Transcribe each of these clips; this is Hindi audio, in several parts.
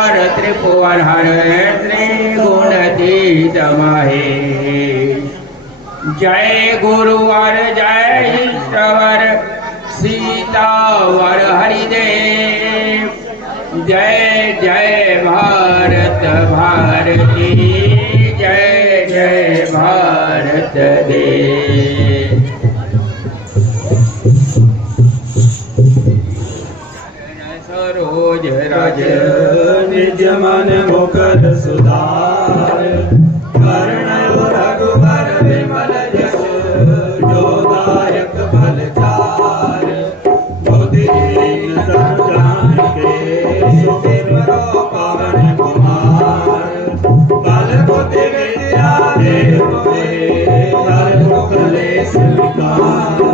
अवतार त्रिभुवन हरे त्रिगुणातीत महेश। जय गुरुवर जय ईश्वर सीतावर हरिदेव। जय जय भारत भारती जय जय भारत देश। सरोज रज निज मन मुखर सुधार करुणयो रघुबर विमल जस जो दायक फलचार। बुद्धिहीन तनु जानिके सुमिरो पवन कुमार। बल बुद्धि विद्या देव हर दुख क्लेश विकार।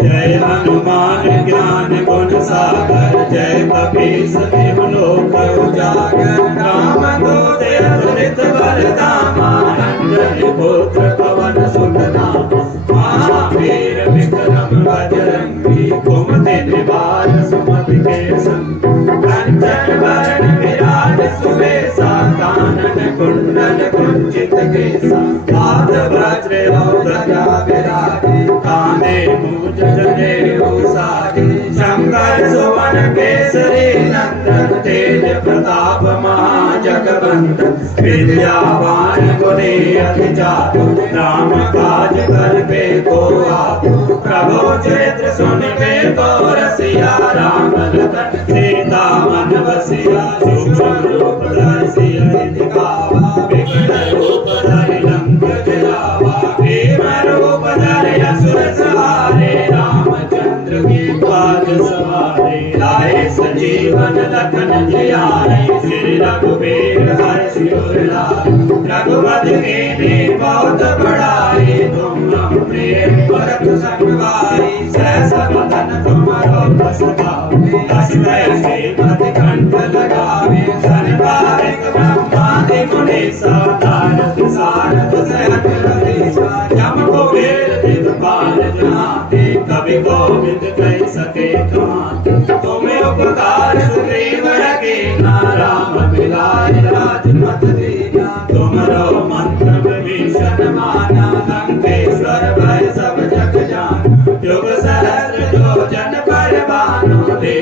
जय हनुमान ज्ञान गुण सागर जय कपीस तिहु लोक उजागर। रामदूत अतुलित बलधामा अंजनी पुत्र पवन सुत नामा। महावीर विक्रम बजरंगी कुमति निवार सुमति के संग। कंचन वरण विराज सुवेशा कानन कुंडल कुंचित केसा। हाथ वज्र और ध्वजा विराजे कांधे मूंज जनेऊ साजे। शंकर सुवन केसरी नंदन तेज प्रताप महाजगवंदन। विद्यावान गुणी अति चातु राम काज करबे को आतु। प्रभु चरित्र सुनबे को रसिया राम लखन सीता मन बसिया। सूक्ष्म रूप धरि सियहि दिखावा विकट रूप धरि लंक जरावा। भीम रूप धरि असुर सहारे रामचंद्र की काज सवारे। लाए संजीवन लखन जियारे श्री रघुवीर हर्षि उर लाए। रघुपति कीन्ही बहुत बड़ाई तुम मम प्रिय भरत सम भाई। सहस वदन तुमरो बस गावे अष्टय श्रीमति कंठ लगावे। संकारिक ब्रह्मादि मुनीसा नारद सारद सहित रहीसा। जम कुबेर दिगपाल जहाते कवि गोविंद कह सके कहाते। तुम्हें उपकार सुग्रीव कीना राम मिलाए राजपथ दीना। तुमरो मंत्र विभीषण माना लंकेश्वर भय सब जग जाना। युग सहस्र जो जन पर भानु दे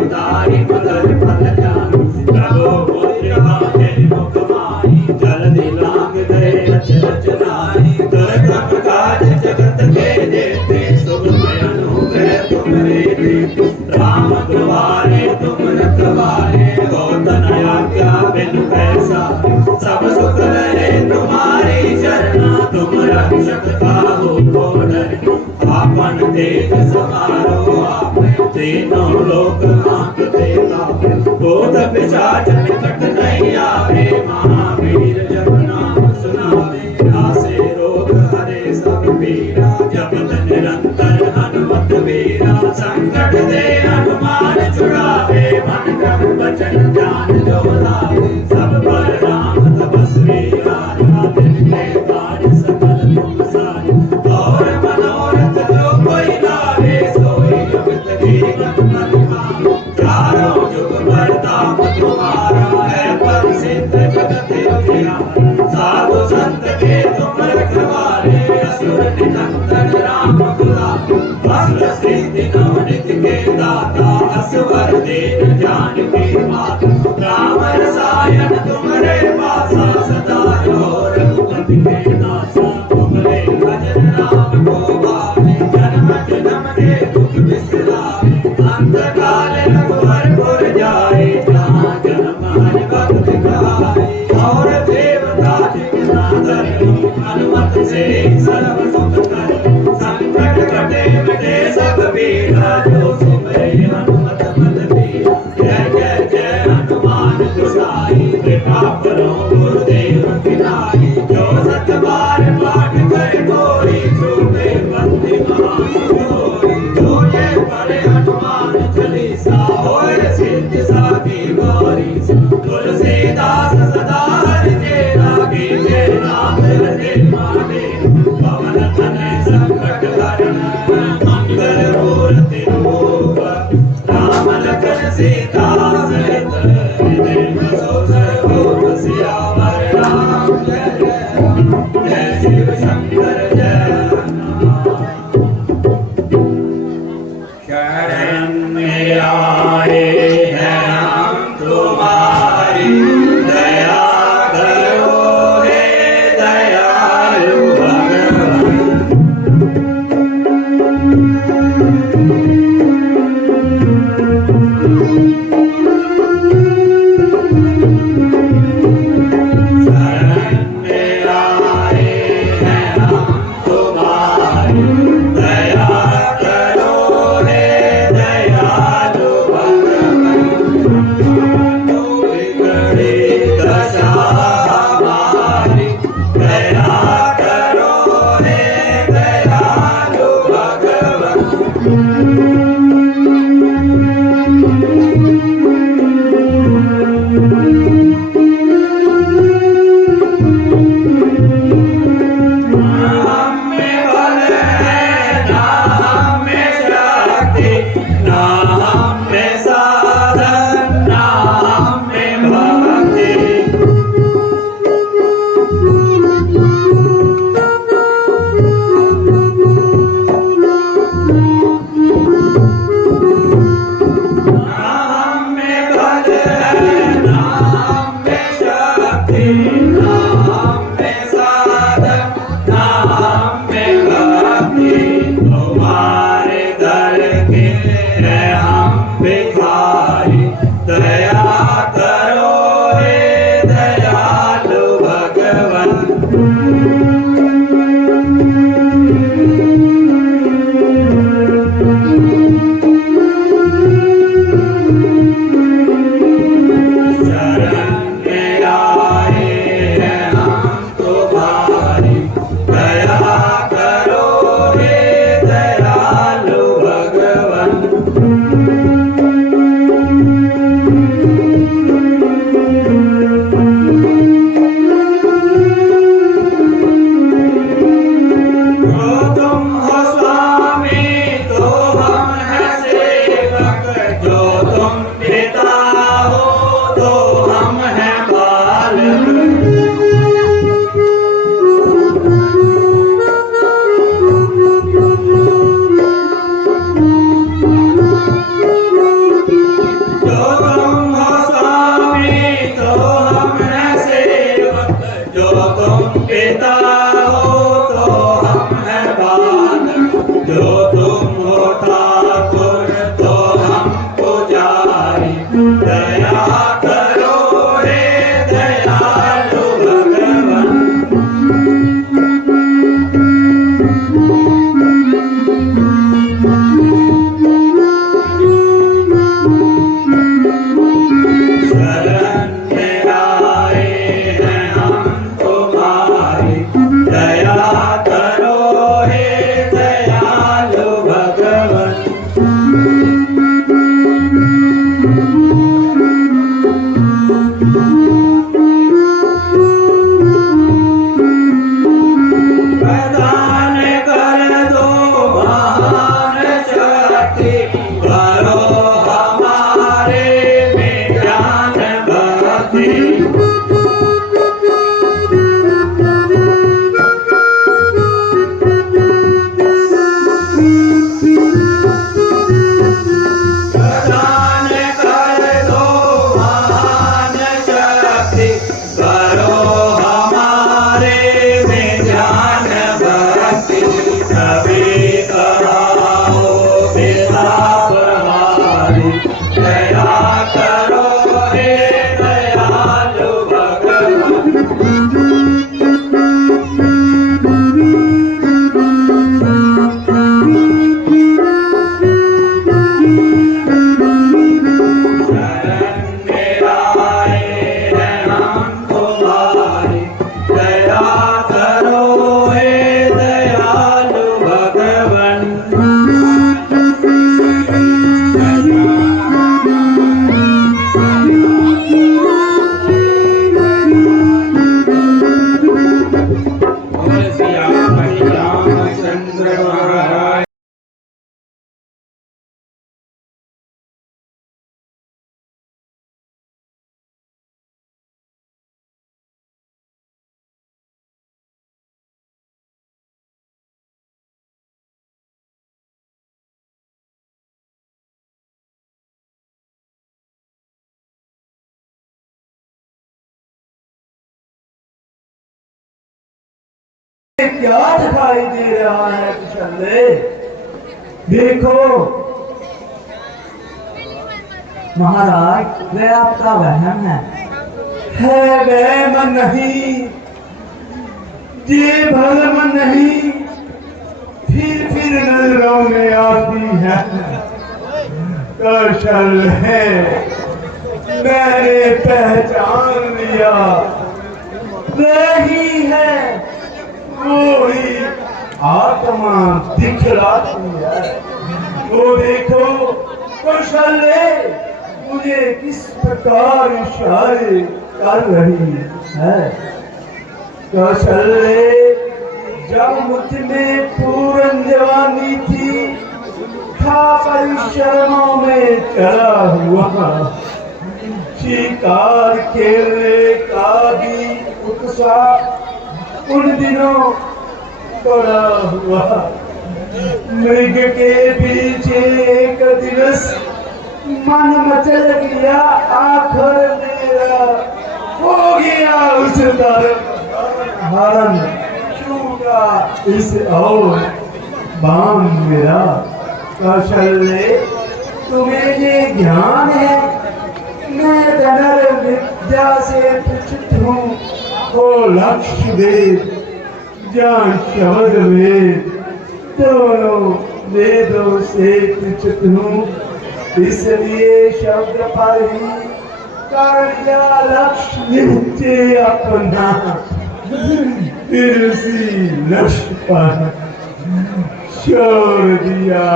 उतारी मदर फल जानु। प्रभु पुत्र बांधे मुख माही जल्दी लांग गए अचरज नाई। दुर्गम काज जगत के जेते सुगम अनुग्रह तुम्हारे देते। राम द्वारे तुम रखवारे हो तन आज्ञा बिनु पैसारे। सब सुख रहे तुम्हारी शरणा तुम रक्षक काहू को डरे। आपन तेज समारो आपे तीनों लोक कांपते कापे। भूत पिशाच निकट नहीं आवे महावीर जब नाम सुनावे। नासे रोग हरे सब पीरा जपत निरंतर हनुमत वीरा। संकट दे हनुमान छुड़ावे मन क्रम वचन ध्यान जो लावे। सब पर राम तपस्वी आया दिन के कार्य सकल तुम सारे। और मनोरथ जो कोई लावे सोई अमित जीवन फल पावे। चारों जुग परताप तुम्हारा है प्रसिद्ध जगत उजियारा। साधु संत के तुम रखवारे असुर निकंदन राम दुलारे। अष्ट सिद्धि नवनिध के दाता असवर दीन जानकी माता। राम रसायन तुम्हारे पासा सदा रहो रघुपति के दासा। तुम्हारे भजन राम को पावे जन्म जन्म के दुख बिसरावे। अंत काल रघुवर पुर जाए जहाँ जन्म हरि भक्त गाए। और देवता जितना धर्म हनुमत से सर्व सुख करे। संकट कटे मिटे सब पीड़ा जो सुमरे हनुमत बल बीरा। जय जय जय हनुमान गोसाई कृपा करो गुरुदेव की नाई। जो सत बार पाठ करे कोई छूटे बंदी महासुरी। जो ये पढ़े हनुमान चालीसा होए सिद्धि साखी गौरी। तुलसीदास सदा हरि तेरा कीजे नाम रटे माने। पवन तनय संकट हरण मंगल मूर्ति रूप। राम लखन सीता सहित हृदय सियावर राम जय जय राम, जय शिव शंकर जय शरण में आए हैं हम तुम्हारी, दया करो हे दयालु भगवान। शरण में आए हैं हम तुम्हारी, दया करो हे दयालु भगवान। तो बिगड़ी दशा हमारी, दया करो हे दयालु भगवान। नाम में बल है, नाम में शक्ति, नाम में साधन, नाम में भक्ति। नाम में बल है, नाम में शक्ति, नाम में साधन, नाम में भक्ति। तुम्हारे दर के हैं हम भिखारी, दया करो हे दयालु भगवान। शरण में आए हैं हम तुम्हारी, दया करो हे दयालु भगवान। जो तुम हो स्वामी तो हम हैं सेवक, जो तुम पिता हो तो हम हैं बालक। जो तुम हो स्वामी तो हम हैं सेवक, जो तुम पिता हो तो हम हैं बालक। जो तुम हो ठाकुर तो हम पुजारी, दया करो हे दयालु भगवान। शरण में आए हैं हम तुम्हारी, दया करो हे दयालु भगवान। प्रदान कर दो महान शक्ति, करो हमारे में ज्ञान भक्ति। प्रदान कर दो महान शक्ति, करो हमारे में ज्ञान भक्ति। सभी कराओ विलाप हारी, दया करो हे दयालु क्या दिखाई दे रहा है कुशले? देखो महाराज, वह आपका वहम है वहम नहीं, ये भरम नहीं, फिर नजरों में आती है। कौशल है, मैंने पहचान लिया, वही है, वो ही आत्मा दिखलाती है। वो देखो कौशल्य मुझे किस प्रकार इशारे कर रही है। कौशल्य, जब मुझ में पूर्ण जवानी थी, था परिश्रमों में चला हुआ, शिकार खेलने का भी उत्साह उन दिनों पड़ा हुआ। मृग के पीछे एक दिवस मन मचल गया, आखिर मेरा हो गया उस तरफ हरण, छूटा इस और बाण मेरा। कौशल्य, तुम्हें ये ज्ञान है मैं धनुर्विद्या से प्रचित हूँ, हो लक्ष्य वेद ज्ञान शब्द वेद दोनों वेदों से प्रचित हूँ, इसलिए शब्द पर ही कर लिया लक्ष्य निश्चय अपना, फिर उसी लक्ष्य पर छोड़ दिया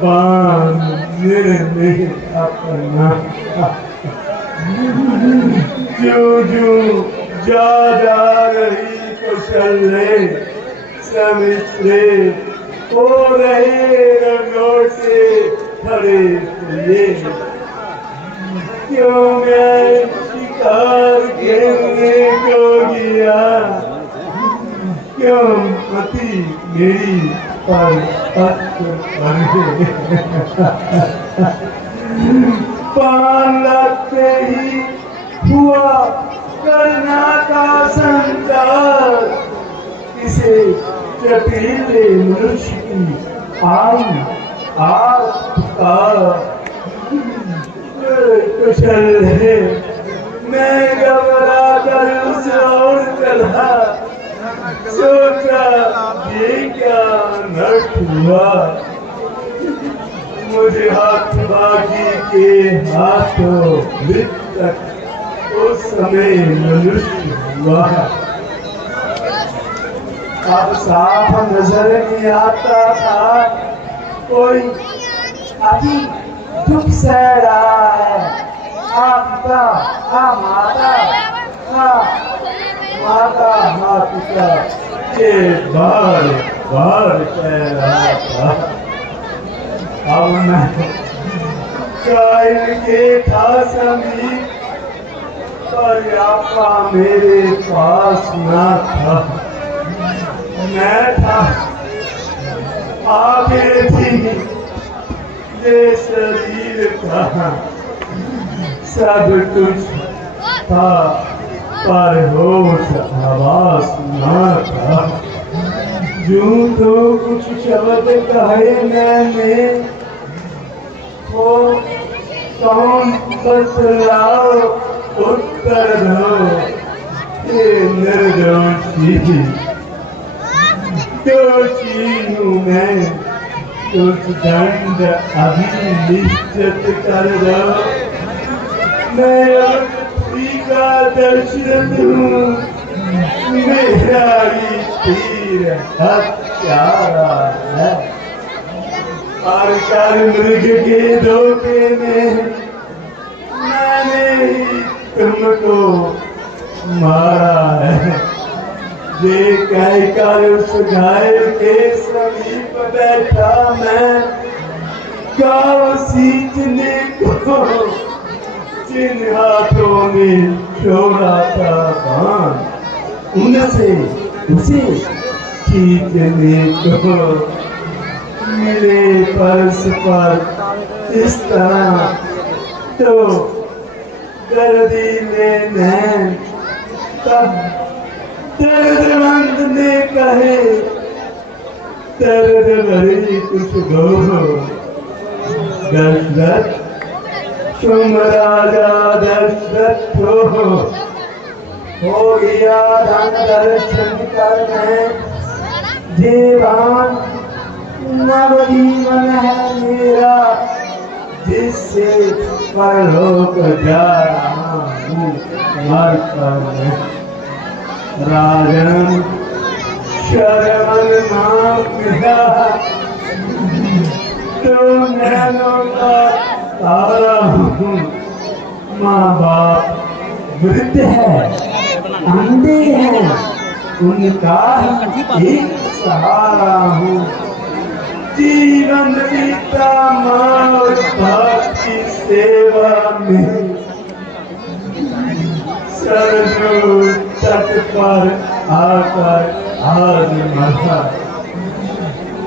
बाण निर्णय अपना। जो जा रही कौशल्य समित्रे हो रहे रंगोटे खड़े हुए, क्यों मैं शिकार खेलने को गया, क्यों पति मेरी पर पान लगते ही हुआ करना का संचार, किसे चटीले मनुष्य की आई कुशल है, मैं घबरा कर उस और चला, सोचा ये क्या नट हुआ, मुझे हाथ बागी के हाथों तक उस समय मनुष्य हुआ। अब साफ नजर नहीं आता था, कोई अभी दुख सह रहा है, पिता माता पिता के बार बार कह रहा था। अब मैं कायल के था समीप, पर आपा मेरे पास न था, मैं था आगे थी ये शरीर था, सब कुछ था पर होश आवाज न था। यूं तो कुछ शब्द कहे मैंने, वो कौन बतलाओ उत्तर दो, ये निर्दोषी दोषी हूँ मैं, कुछ दंड अभी निश्चित कर दो, मैं का दर्शन दूं, मेरा ही तीर हत्यारा है, और कर मृग के धोखे में मैंने ही तुमको मारा है। ये कहकर उस घायल के समीप बैठा मैं, गाँव सींचने को जिन हाथों में छोड़ा था बाण, उनसे उसे खींचने को मिले पर्स पर इस तरह, तो दर्दी में नैन दर्दमंद ने कहे दर्द भरी कुछ गो दशरथ तुम राजा दशरथ हो गया धन दर्शन कर मैं जीवन नवजीवन है मेरा जिससे परलोक जा रहा हूँ मर कर राजन शर्मन नाम मेरा तो नैनों का तारा हूँ माँ बाप वृद्ध है अंधे हैं उनका एक सहारा हूँ जीवन बीता माँ और बाप की सेवा में सरजू तट पर आकर आज मरा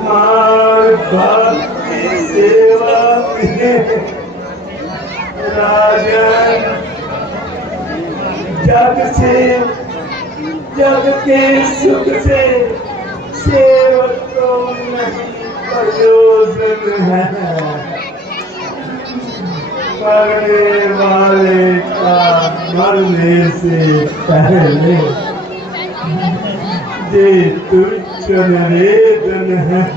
माँ और बाप की सेवा में राजन जग के सुख से सेवक को नहीं प्रयोजन है मरने वाले का मरने से पहले ये तुच्छ निवेदन है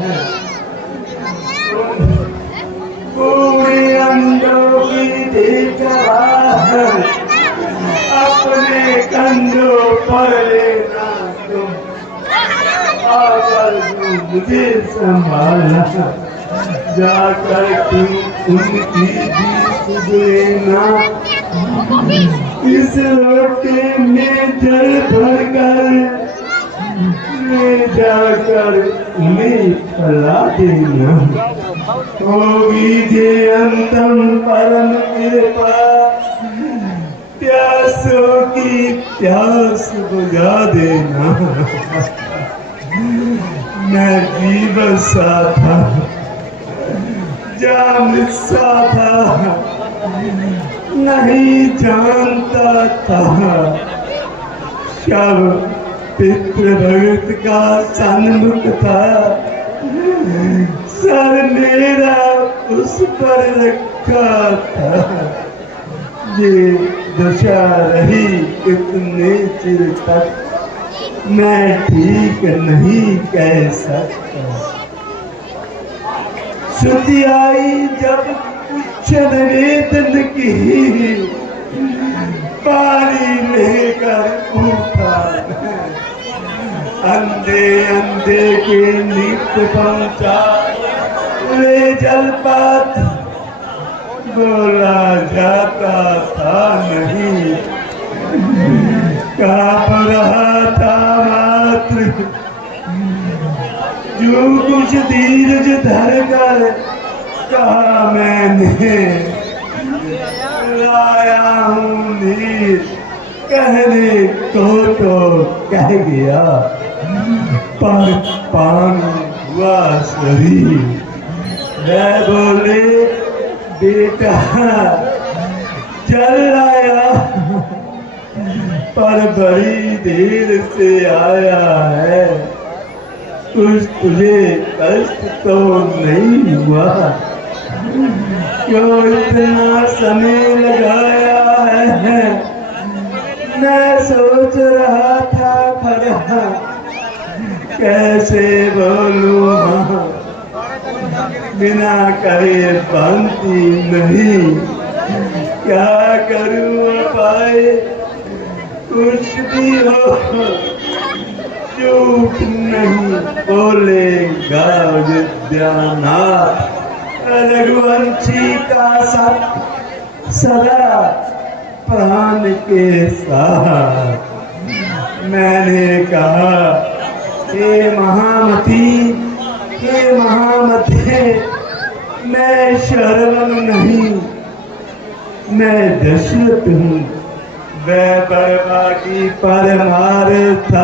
पूरे अंगों की देख रहा है अपने कंधों पर लेना तुम आकर मुझे संभालना जाकर तुम उनकी भी सुध लेना इस लोटे में जल भर कर ले जाकर उन्हें पिला देना होगी जे अंतम परम कृपा प्यासों की प्यास बुझा देना मैं जीवन सा था जान सा था नहीं जानता था शव पितृ भगत का सन्मुख था सर मेरा उस पर रखा था ये दशा रही कितने चिर तक मैं ठीक नहीं कह सकता श्रुति आई जब कुछ निवेदन की पानी लेकर उठा अंधे अंधे के नित्य पहुंचा वे जलपात बोला जाता था नहीं कांप रहा था मात्र जो कुछ धीरज धर कर कहा मैंने लाया हूँ नीर कहने को तो कह गया पर पानी हुआ शरीर मैं बोले बेटा जल लाया पर बड़ी देर से आया है कुछ तुझे कष्ट तो नहीं हुआ क्यों इतना समय लगाया है मैं सोच रहा था खड़ा कैसे बोलूं बिना कहे बनती नहीं क्या करूं पाए कुछ भी हो झूठ नहीं बोलेगा विद्यानाथ रघुवंशी का साथ सदा प्राण के साथ मैंने कहा हे महामते मैं शर्मन नहीं मैं दशरथ हूँ मैं बर्बादी पर मारता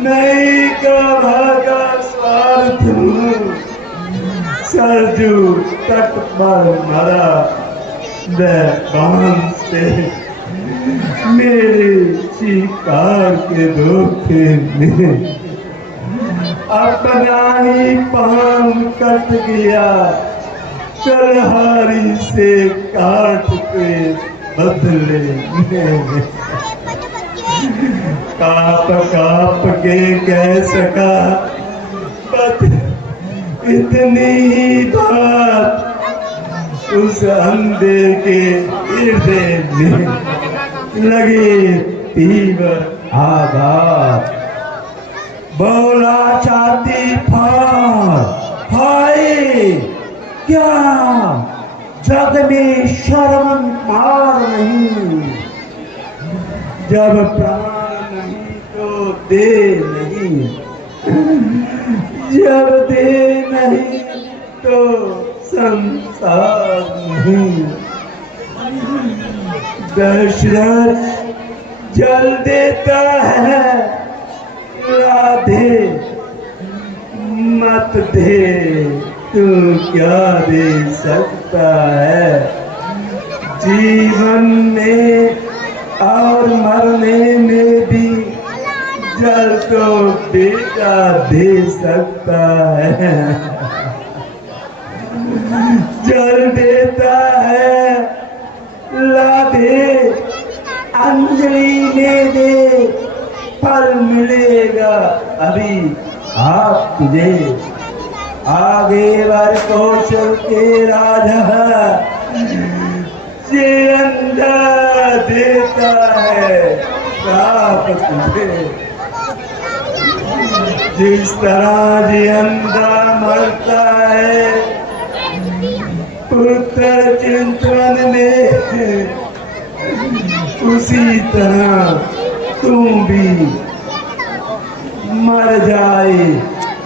नहीं का भागा स्वार्थ हूँ सरजू तट पर मरा मैं बांध से मेरे शिकार के धोखे में अपना ही पांव कट गया, कलहारी से काट के बदले में। काप काप के कह सका बस इतनी ही बात, उस अंधे के हृदय में लगे तीव्र आघात। बोला छाती फाड़, हाय क्या जग में शर्मसार नहीं, जब प्राण नहीं तो दे नहीं, जब दे नहीं तो संसार नहीं। दशरथ जल देता है, राधे मत दे, तू क्या दे सकता है। जीवन में और मरने में भी जल तो बेटा दे सकता है। जल देता है, ला दे, अंजलि में दे, फल मिलेगा अभी आप तुझे। आगे वर कौशल के राजा ये अंधा देता है श्राप तुझे। जिस तरह ये अंधा मरता है पुत्र चिंतन में, उसी तरह तुम भी मर जाए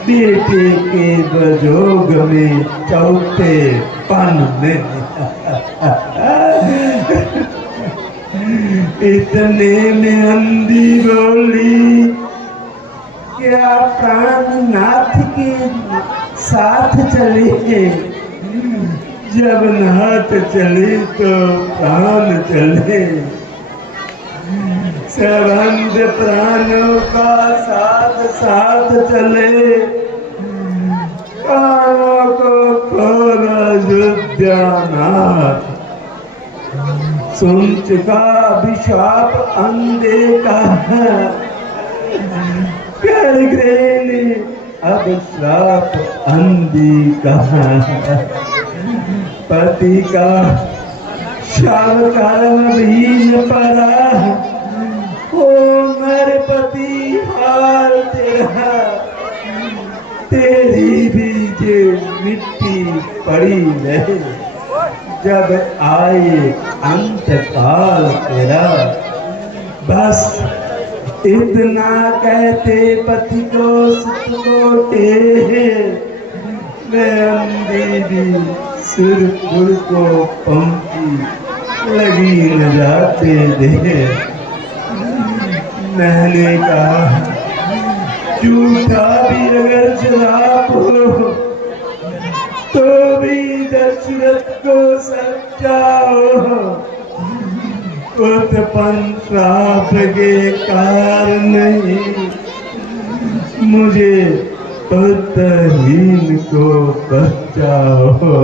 बेटे के बजोग में, चौथे पन में। इतने में अंधी बोली, क्या प्राणनाथ के साथ चले, जब नाथ चले तो प्राण चले। सबंध प्राणों का साथ साथ चले, कानों को खोला अयोध्यानाथ। सुन चुका अभिशाप अंधे का, कर ग्रेने अब श्राप अंधी का। पति का शव कर्म भी पड़ा, ओ मेरे पति हाल तेरा, तेरी भी जे मिट्टी पड़ी रहे। जब आए अंत काल तेरा, बस इतना कहते पति को सुत को टेर, मैं अंधी भी सिरपुर को पंक्ति लगी न जाते दे। मैंने कहा झूठा भी अगर श्राप हो तो भी दशरथ को सच्चा हो। उत्पन्न श्राप के कारण नहीं, मुझे पुत्रहीन को बचाओ।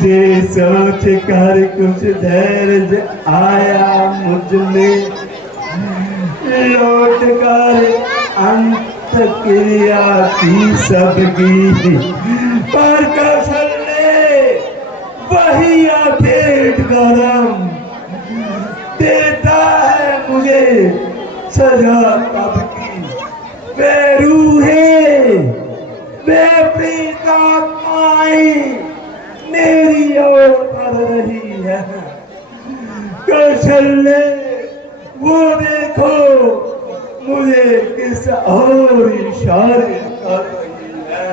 जे सोच कर कुछ धैर्य आया मुझ में, लौट कर अंत क्रिया की सबकी, पर कौशल ने वही पेट गरम देता है मुझे सजा तब की। वे रूहें, वे प्रेतात्माएं मेरी ओर पड़ रही है। कौशल्य वो देखो मुझे किस और इशारे कर रही है।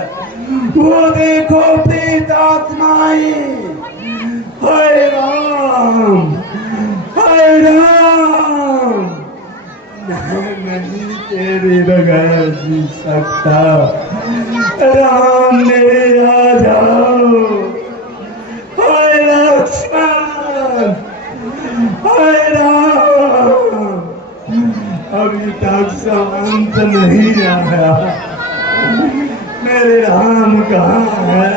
वो देखो प्रेतात्माएं, हाय राम, हाय राम। मैं नहीं तेरे बगैर जी सकता, राम मेरे आ जाओ। हाय लक्ष्मण, हाय अभी तक समांत नहीं आया। मेरे राम कहाँ है?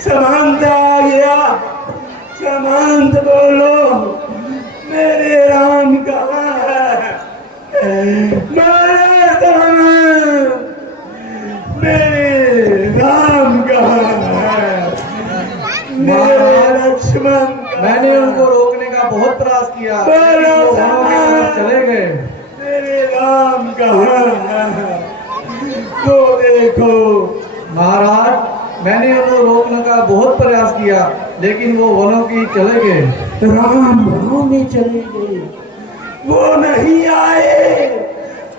समांत आ गया, समांत बोलो, मेरे राम कहाँ है? मेरे समांत, मेरे राम कहाँ है? मेरे लक्ष्मण, मैंने उनको रोकने का बहुत प्रयास किया, लेकिन वो वनों की तरफ चले गए। मेरे राम कहाँ है? वो देखो। महाराज, मैंने उनको रोकने का बहुत प्रयास किया, लेकिन वो वनों की चले गए। राम वनों में चले गए, वो नहीं आए।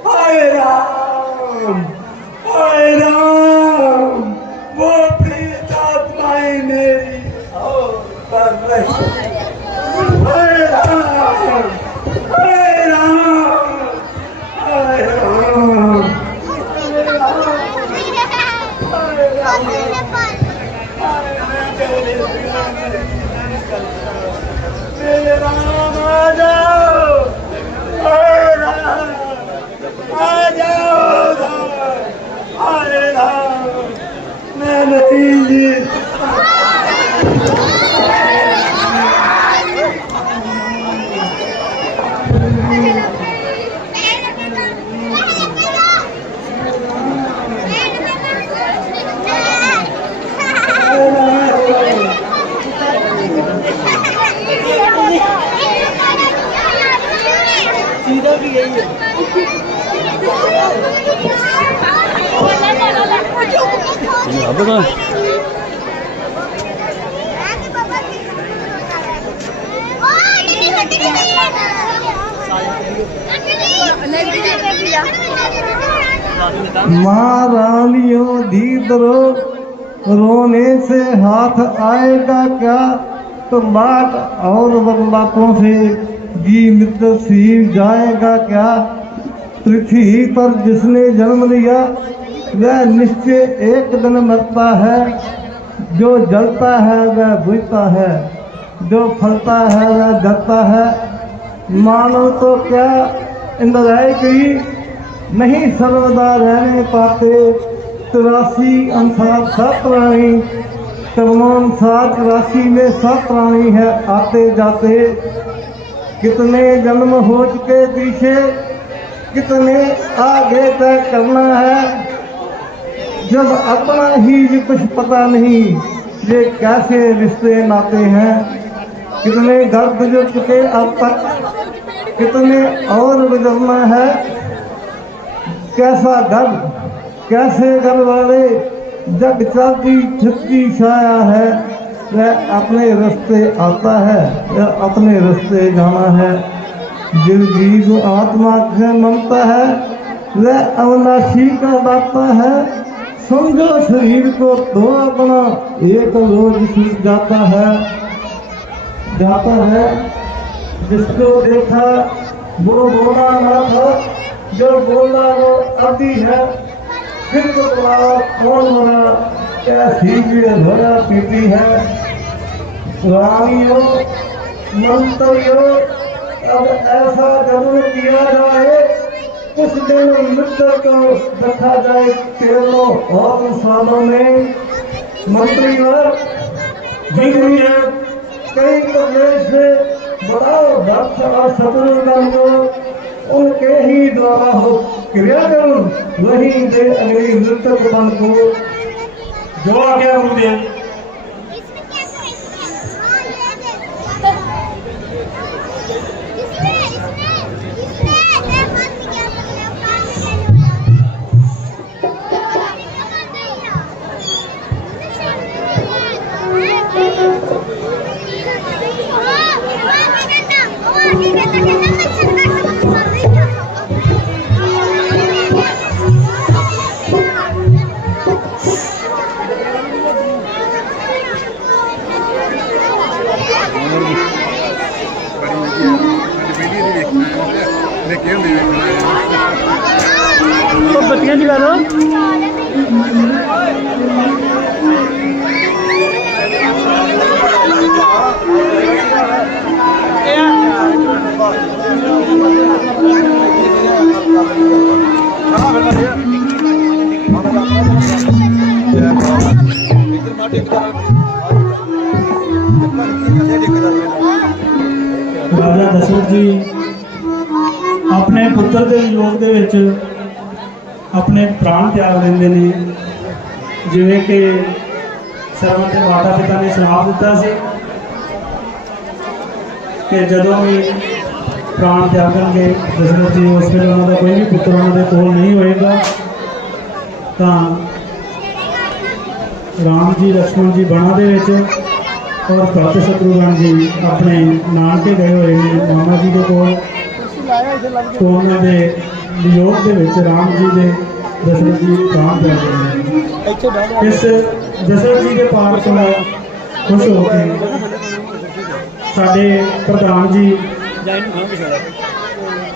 हाय राम, हाय राम, वो प्रेत आत्माएं मेरी और पर रही। हाय राम, हाय राम, हाय राम, मेरे राम आ जाओ, हाय राम, आ जाओ उधर, हाय राम, मैं नहीं जीत। सीधा भी यही है। महारानियों धीधरो, रोने से हाथ आएगा क्या? तो बाट और बातों से जी मित्र सीव जाएगा क्या? पृथ्वी पर जिसने जन्म लिया वह निश्चय एक दिन मरता है। जो जलता है वह बुझता है, जो फलता है वह जलता है। मानव तो क्या इंद्राय की नहीं सर्वदा रहने पाते। 83 अनुसार 7 प्राणी, कर्मानुसार 84 में 7 प्राणी है आते जाते। कितने जन्म हो चुके पीछे, कितने आगे तय करना है। जब अपना ही कुछ पता नहीं, ये कैसे रिश्ते नाते हैं। कितने घर गुजर चुके अब तक, कितने और गुजरना है। कैसा घर, कैसे घर वाले, जग चलती छुट्टी छाया है। वह अपने रास्ते आता है, वह अपने रास्ते जाना है। जिस जीव आत्मा से मनता है वह अविनाशी का दाता है। समझो शरीर को तो अपना एक रोज छूट जाता है। जिसको देखा वो बोला ना था, जो बोला वो अभी है। फिर तो कौन मरा, कैसी भरा पीती है। रानियों मंत्रियों, अब ऐसा जरूर किया जाए, कुछ दिन मित्र को देखा जाए 13 और सालों में। मंत्रीवर कई प्रदेश से बड़ा भक्त और शत्रुघ्न को उनके ही द्वारा हो क्रिया करूं, वही दे अगली मृतक बन को। जो आ गया गुरुदेव। तो बत्तियां जला दो। राजा दशरथ जी अपने पुत्र के योग दे विच अपने प्राण त्याग देंगे ने, जिवें कि सरवण के माता पिता ने सुना दिता सी कि जदों भी प्राण त्यागणगे दशरथ जी उस वेले उन्होंने कोई भी पुत्र उन्होंने कोल नहीं होएगा। तो राम जी लक्ष्मण जी बना दे विच और भरत शत्रुघ्न जी अपने नानके गए हुए हैं मामा जी के कोल। तो उन्होंने वियोग के विच राम जी के दशरथ जी प्राण त्याग देंगे। इस दशरथ जी के पाठ तो खुश होकर साडे प्रधान जी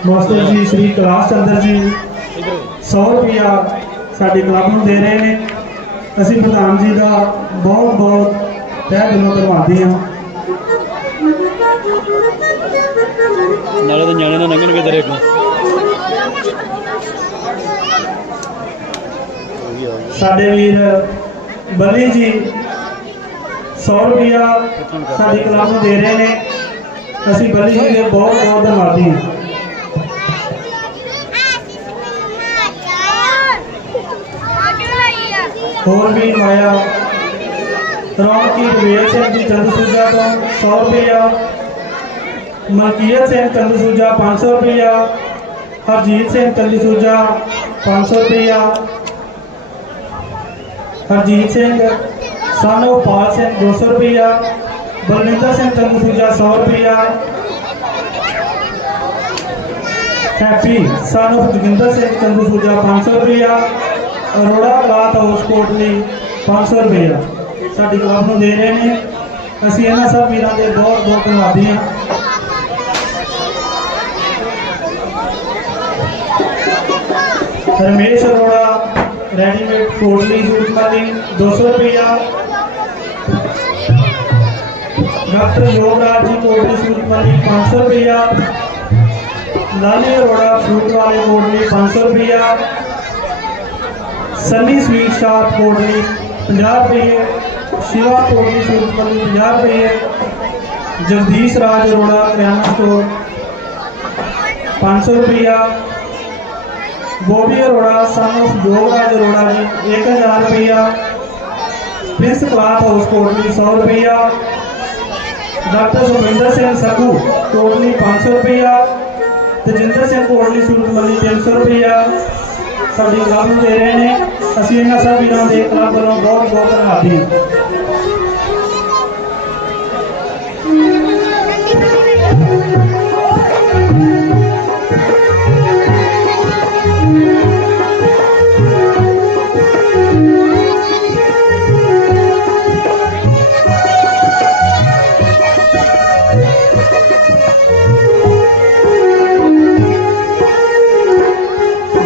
मास्टर जी श्री कैलाश चंद्र जी 100 रुपया साडी क्लब नूं दे रहे हैं। असीं प्रधान जी का बहुत बहुत तह दिलों धन्यवादी हाँ। नाले तो न्याणे ना लंघणगे तेरे को। साडे वीर बली जी 100 रुपया साडी क्लब नूं दे रहे हैं। असीं बली जी के बहुत बहुत धन्यवादी हाँ। होर भी माया रौनकी रवेल सिंह जी चंदसूजा तो 100 रुपया, मलकीयत सिंह चंदसूजा 500 रुपया, हरजीत सिंह चंदसूजा 500 रुपया, हरजीत सिंह सानो पाल सिंह 200 रुपया, बलविंदर सिंह चंदसूजा 100 रुपया, हैप्पी सानो जोगिंदर सिंह चंदसूजा 500 रुपया, अरोड़ा क्लाथ हाउस कोटली 500 रुपया साडी क्लब नूं दे रहे हैं। असीं इन्हां सब वीरां दे बहुत बहुत धन्यवादी हाँ। रमेश अरोड़ा रेडीमेड कोटली सूटमाली 200 रुपया, डॉक्टर योगराज जी कोटली सूटमाली 500 रुपया, लाली अरोड़ा फ्रूट वाले कोटली 500 रुपया, सनी स्वीट शॉप कोटली 50 रुपये, शिवा कोटली सूटमाली 50 रुपये, जगदीश राज अरोड़ा करियाना स्टोर 500 रुपया, बॉबी अरोड़ा सन ऑफ योगराज अरोड़ा जी 1000 रुपया, प्रिंस क्लाथ हाउस कोटली 100 रुपया, डॉक्टर सुखविंदर सिंह सकू कोटली 500 रुपया, तजिंदर सिंह कोटली सूटमाली 300 रुपया साडी क्लब नूं दे रहे हैं। असीं इन्हां सब वीरां दे क्लब वल्लों बहुत बहुत धन्यवादी हाँ।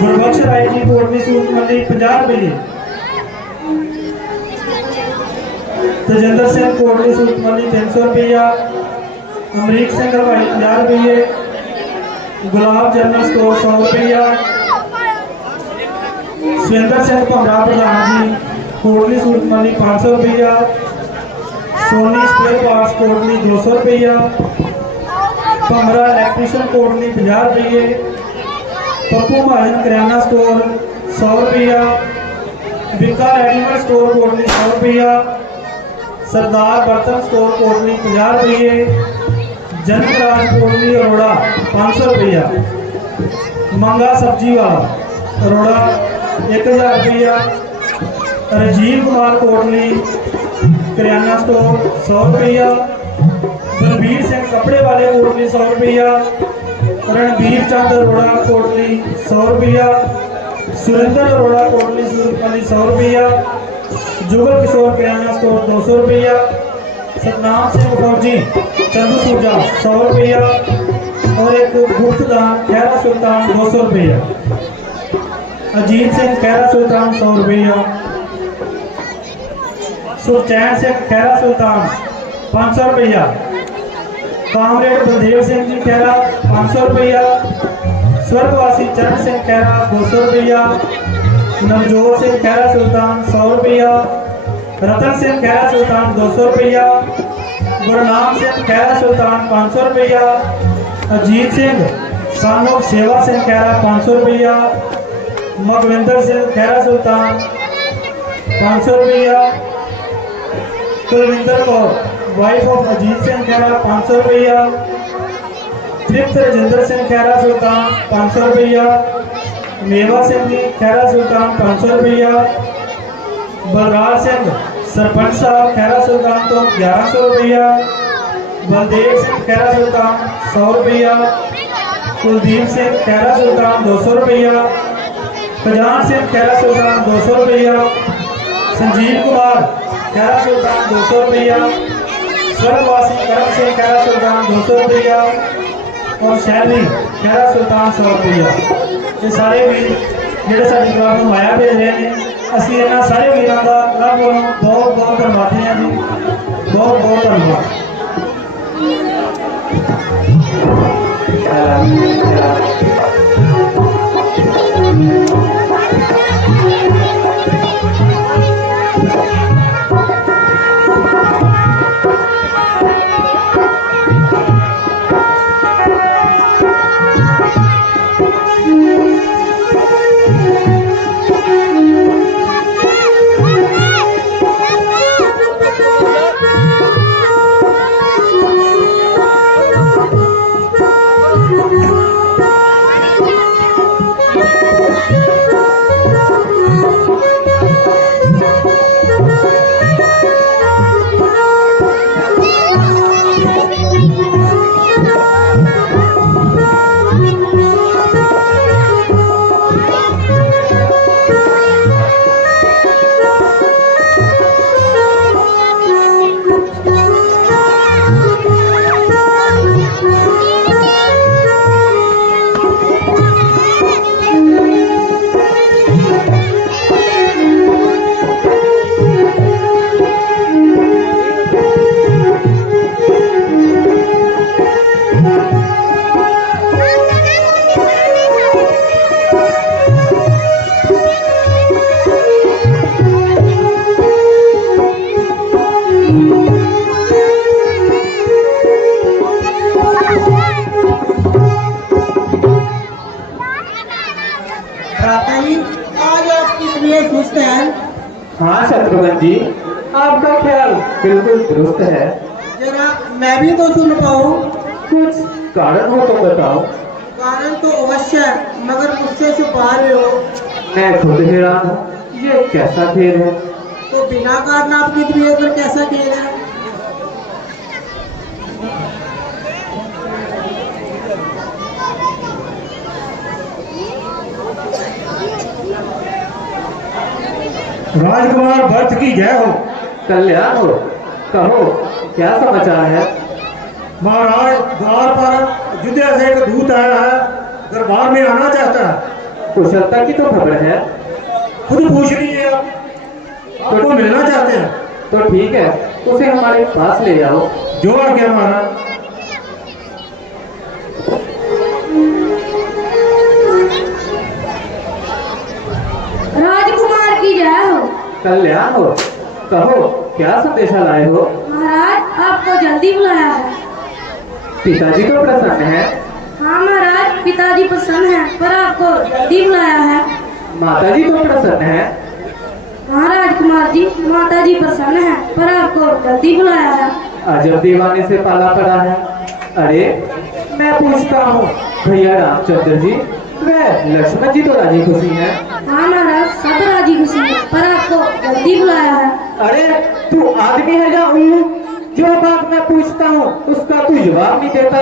गुरबख्श राय जी कोटली सूटमाली 50 रुपये, तजिंदर सिंह कोटली सूटमाली 300 रुपया, अमरीक सिंह हलवाई 50 रुपये, गुलाब जनरल स्टोर 100 रुपया, सुरेंद्र सिंह भमरा प्रधान जी कोटली सूटमाली 500 रुपया, सोनी स्पेयर पार्ट्स कोटली 200 रुपया, भमरा इलेक्ट्रीशियन कोटली 50 रुपये, पप्पू महाजन किराना स्टोर 100 रुपया, विका रेडीमेड स्टोर कोटली 100 रुपया, सरदार बर्तन स्टोर कोटली 50 रुपये, जनक राज कोटली अरोड़ा 500 रुपया, मंगा सब्जी वाला अरोड़ा 1000 रुपया, राजीव कुमार कोटली किराना स्टोर 100 रुपया, बलबीर सिंह कपड़े वाले कोटली 100 रुपया, रणबीर चंद अरोड़ा कोटली 100 रुपया, सुरेंद्र अरोड़ा कोटली सूटमाली 100 रुपया, जुगल किशोर किराना स्टोर 200 रुपया, सतनाम सिंह फौजी चंदूसूजा 100 रुपया और एक गुप्तदान खैरा सुल्तान 200 रुपया, अजीत सिंह खैरा सुल्तान 100 रुपया, सुरचैन सिंह खैरा सुल्तान 500 रुपया, कामरेड बलदेव सिंह जी खैरा 500 रुपया, स्वर्गवासी चरण सिंह खैरा 200 रुपया, नवजोत सिंह खैरा सुल्तान 100 रुपया, रतन सिंह खैरा सुल्तान 200 रुपया, गुरनाम सिंह खैरा सुल्तान 500 रुपया। अजीत सिंह सन ऑफ सेवा सिंह खैरा 500 रुपया। मगविंदर सिंह खैरा सुल्तान 500 रुपया। कुलविंदर कौर वाइफ ऑफ अजीत सिंह खैरा 500 रुपया। तृप्त राजेंद्र सिंह खैरा सुल्तान 500 रुपया। मेवा सिंह जी खैरा सुल्तान 500 रुपया। बलराज सिंह सरपंच साहब खैरा सुल्तान तो 1100 रुपया। बलदेव सिंह खैरा सुल्तान 100 रुपया। कुलदीप सिंह खैरा सुल्तान 200 रुपया। खजान सिंह खैरा सुल्तान 200 रुपया। संजीव कुमार खैरा सुल्तान 200 रुपया। स्वर्गवासी करम सिंह खैरा सुल्तान 200 रुपया। और शहरी खैरा सुल्तान 100 रुपया। ये सारे भी ਜਿਹੜੇ ਸਾਡੀ ਕਲਾਸ ਨੂੰ ਆਇਆ ਭੇਜ ਰਹੇ ਨੇ, ਅਸੀਂ ਇਹਨਾਂ ਸਾਰੇ ਵੀਰਾਂ ਦਾ ਰੱਬ ਵੱਲੋਂ ਬਹੁਤ ਬਹੁਤ ਧੰਨਵਾਦੀ ਹਾਂ ਜੀ। ਬਹੁਤ ਬਹੁਤ ਧੰਨਵਾਦ। हाँ शत्रुघ्न जी, आपका ख्याल बिल्कुल दुरुस्त है। जरा मैं भी तो सुन पाऊँ। कुछ कारण हो तो बताओ। कारण तो अवश्य है, मगर मुझसे छुपा रहे हो। मैं खुद हैरान हूँ, ये कैसा खेल है। तो बिना कारण आपकी तबीयत पर कैसा खेल है? राजकुमार भरत की जय हो। कल्याण हो। कहो क्या समाचार है। महाराज, द्वार पर अयोध्या से एक दूत आया है, दरबार में आना चाहता है। कुशलता की तो खबर है। खुद पूछ लीजिए, आपको मिलना चाहते हैं। तो ठीक है, उसे हमारे पास ले जाओ। जो आ गया महाराज। राजकुमार की जय हो। कल्याण हो। कहो क्या संदेशा लाए हो। महाराज, आपको जल्दी बुलाया है। पिताजी तो प्रसन्न है। हाँ महाराज, पिताजी प्रसन्न हैं, पर आपको जल्दी बुलाया है। माताजी तो प्रसन्न है। हाँ राजकुमार जी, माताजी प्रसन्न हैं, पर आपको जल्दी बुलाया है। अजब दीवाने से पाला पड़ा है। अरे मैं पूछता हूँ, भैया रामचंद्र जी वे लक्ष्मण जी तो राजी खुशी हैं। हाँ महाराज, सब राजी खुशी हैं, पर आपको जल्दी बुलाया है। अरे तू आदमी है या उल्लू? जो बात मैं पूछता हूँ उसका तू जवाब नहीं देता।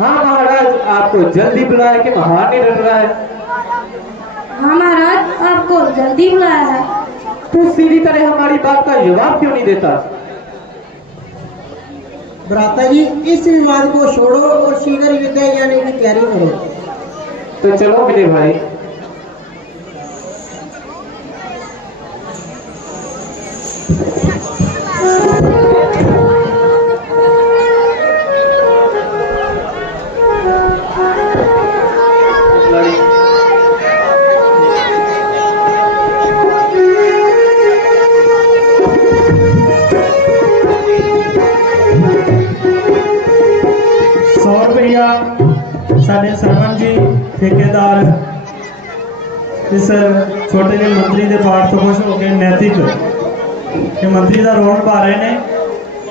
हाँ महाराज, आपको जल्दी बुलाया कि महारानी डर रहा है। हाँ महाराज, आपको जल्दी बुलाया है। तू सीधी तरह हमारी बात का जवाब क्यों नहीं देता। भ्राता जी, इस विवाद को छोड़ो और शीघ्र विद्या जाने की तैयारी करो। तो चलो मेरे भाई। भैया साडे सरपंच जी ठेकेदार इस छोटे ਜਿਹੇ मंत्री के पाठ तो खुश होकर नैतिक मंत्री का रोल निभा रहे हैं।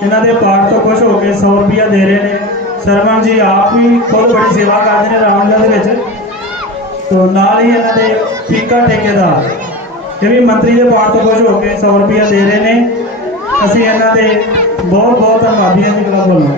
इन्हों के पाठ तो खुश होकर 100 रुपया दे रहे हैं। सरपंच जी आप भी खुद बड़ी सेवा करते हैं रामगढ़ के, तो नाल ही इन्हों के ठीका ठेकेदार ये भी मंत्री के पाठ तो खुश होकर 100 रुपया दे रहे हैं। असी इन्हों के बहुत बहुत धन्यवादी हैं जी क्लब वालों।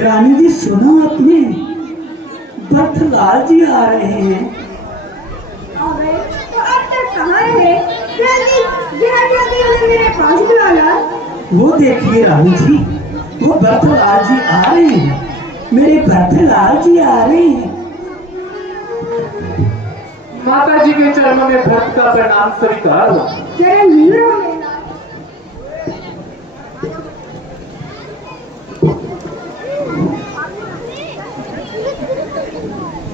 रानी जी सुना आपने, बर्थलाल जी आ रहे हैं। अबे तो अब तक कहाँ रहे? जल्दी मेरे पास बुलाना। वो देखिए रानी जी, वो बर्थलाल जी आ रहे हैं, मेरे बर्थलाल जी आ रहे हैं। माता जी के चरणों में भक्त का प्रणाम स्वीकार हो।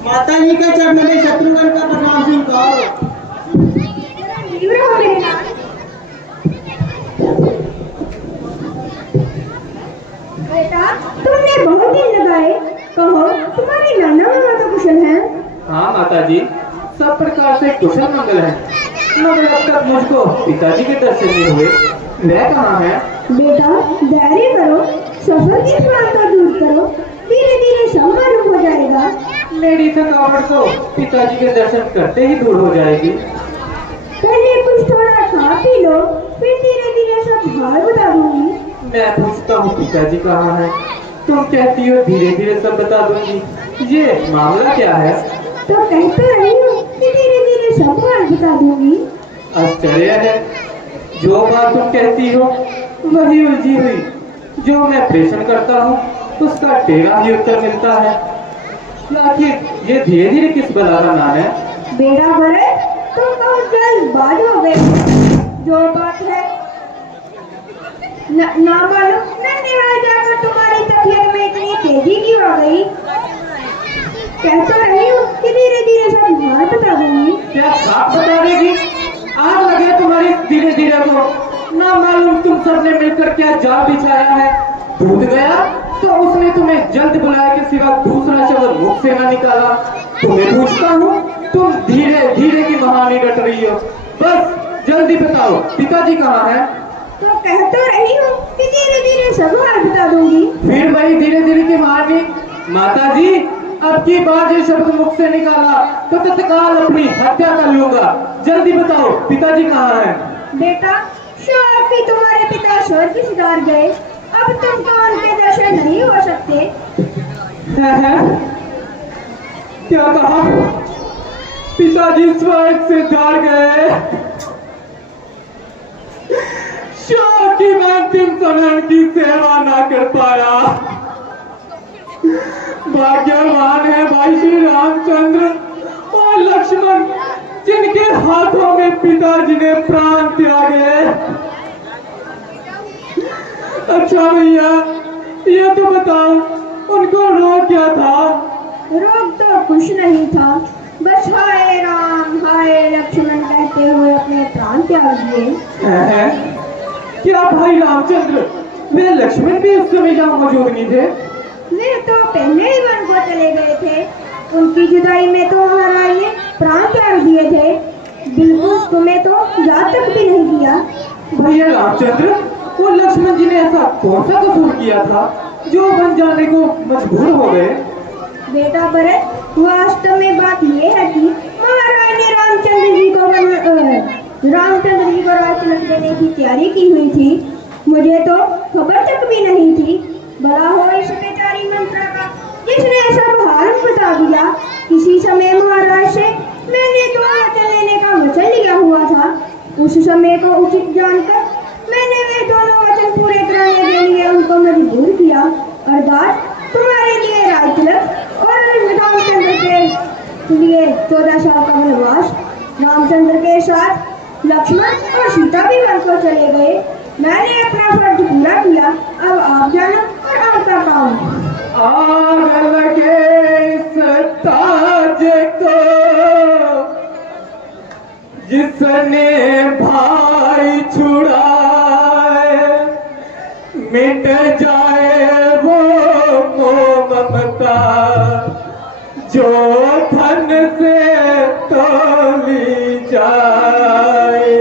माता जी के चरणों में शत्रुघ्न का प्रणाम स्वीकार। बेटा तुमने बहुत दिन लगाए, कहो तुम्हारी नाना मामा तो कुशल है? हाँ माता जी, सब प्रकार से कुशल मंगल है, मगर अब तक मुझको पिताजी के दर्शन नहीं हुए। वह कहाँ है? बेटा धैर्य करो, सफर की थकावट दूर करो, धीरे धीरे सब मालूम हो जाएगा। मेरी थकावट तो पिताजी के दर्शन करते ही दूर हो जाएगी। पहले कुछ थोड़ा खा पी लो, फिर धीरे धीरे सब हाल बता दूंगी। मैं पूछता हूँ पिताजी कहाँ है, तुम कहती हो धीरे धीरे सब बता दूंगी, ये मामला क्या है? तो कहते रही हूँ कि धीरे धीरे सब हाल बता दूंगी। आश्चर्य है, जो बात तुम कहती हो वही उलझी हुई, जो मैं प्रेषण करता हूँ उसका टेढ़ा ही उत्तर मिलता है। आखिर ये धीरे धीरे किस बला का नाम है? बेटा बड़े तुम बहुत जल्दबाज हो गए। जो बात है ना मालूम नन्हे हाल जाकर तुम्हारी तबीयत में इतनी तेजी क्यों आ गई? कहता रही हूँ कि धीरे धीरे सब हाल बता दूंगी। क्या आप बता देगी? आग लगे तुम्हारी धीरे धीरे को, ना मालूम तुम सबने मिलकर क्या जाल बिछाया है। टूट गया तो उसने तुम्हें जल्द बुलाया के सिवा दूसरा शब्द मुख से ना निकाला। तुम्हें पूछता हूँ, तुम धीरे धीरे की महानी रट रही हो। बस जल्दी बताओ पिताजी कहाँ है? तो कहता रही हूँ कि धीरे धीरे सब हाल बता दूंगी। फिर वही धीरे धीरे की महानी। माता जी अब की बार ये शब्द मुख से निकाला तो तत्काल अपनी हत्या कर लूंगा। जल्दी बताओ पिताजी कहाँ है? बेटा शायद भी तुम्हारे पिता स्वर्ग की सिधार गए, अब तुमको उनके दर्शन नहीं हो सकते। है? क्या कहा? पिताजी स्वर्ग से जाड़ गए? शाह की मैं अंतिम समय की सेवा ना कर पाया। भाग्यवान है भाई श्री रामचंद्र और लक्ष्मण, जिनके हाथों में पिताजी ने प्राण त्यागे। अच्छा भैया ये तो बताओ उनको रोग क्या था? रोग तो कुछ नहीं था, बस हाय राम हाय लक्ष्मण कहते हुए अपने प्राण त्याग दिए। क्या भाई रामचंद्र वे लक्ष्मण भी उस समय यहाँ मौजूद नहीं थे? वे तो पहले ही वन को चले गए थे, उनकी जुदाई में तो महाराज ने प्राण त्याग दिए थे। बिल्कुल तुम्हें तो याद तक भी नहीं किया। भैया रामचंद्र वो लक्ष्मण जी ने ऐसा कौन सा कसूर किया था जो बन जाने को मजबूर हो गए? बेटा भरत वास्तव में बात ये है कि महाराज ने रामचंद्र जी को रामचंद्र जी को राज तिलक देने की तैयारी की हुई थी। मुझे तो खबर तक भी नहीं थी। बड़ा हो इस बेचारी मंत्रा का, जिसने ऐसा बहाल बता दिया। किसी समय महाराज से मैंने तो वचन लेने का वचन लिया हुआ था। उस समय को उचित जानकर मैंने वे दोनों वचन पूरे कराने के लिए उनको मजबूर किया। अर्थात तुम्हारे लिए राज तिलक और रामचंद्र के लिए 14 साल का वनवास। रामचंद्र के साथ लक्ष्मण और सीता भी वन को चले गए। मैंने अपना फर्ज पूरा किया। अब आप जाना और आपका काम। आग लगे इस ताज को जिसने भाई छुड़ाए, मिट जाए वो मोह ममता जो धन से तोली जाए।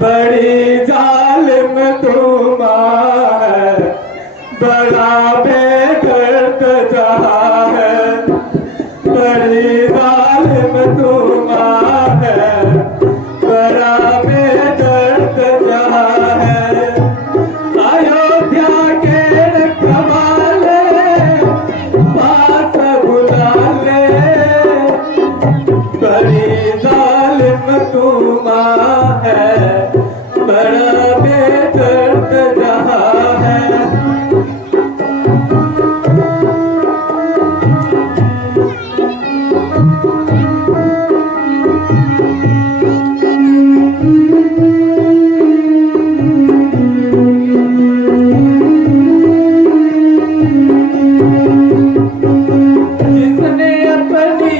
बड़ी जालिम तुम्हारा बड़ा बेदर्द जहाँ है। बड़ी जालिम तुम्हारा बड़ा बेदर्द जहाँ है। अयोध्या के रखवाले पास बुला ले। बड़ी जालिम तुम्हारा बड़ा बेदर्द जहाँ है। जिसने अपनी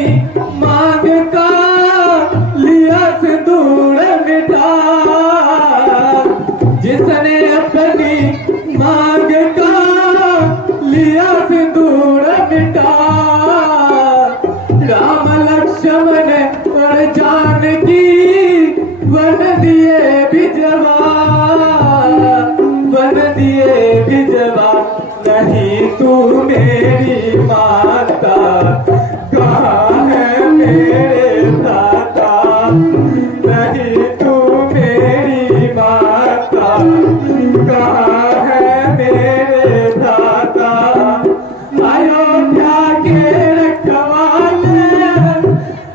मांग का लिया सिंदूर मिटा, जिसने अपनी मांग का लिया सिंदूर मिटा। राम लक्ष्मण और जानकी वन दिए भिजवा, वन दिए भिजवा। नहीं तू मेरी माता, कहाँ है मेरे दाता। नहीं तू मेरी माता, कहाँ है मेरे दाता। अयोध्या के रखवाले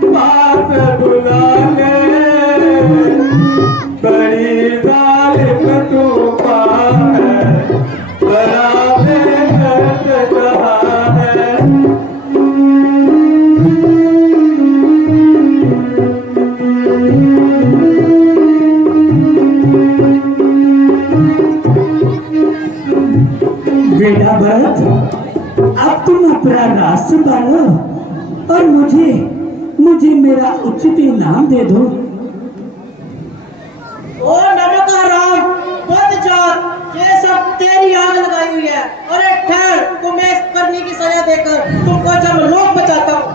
पास बुला ले। बड़ी जालिम तूफान है, बड़ा बेदर्द जहाँ है। बेटा भरत, अब तुम अपना राज संभालो और मुझे मेरा उचित इनाम दे दो। ओ नमक हराम, बदजात, ये सब तेरी आग लगाई हुई है। अरे ठहर, तुम्हें इस करने की सजा देकर तुमको जब लोग बचाता हूँ।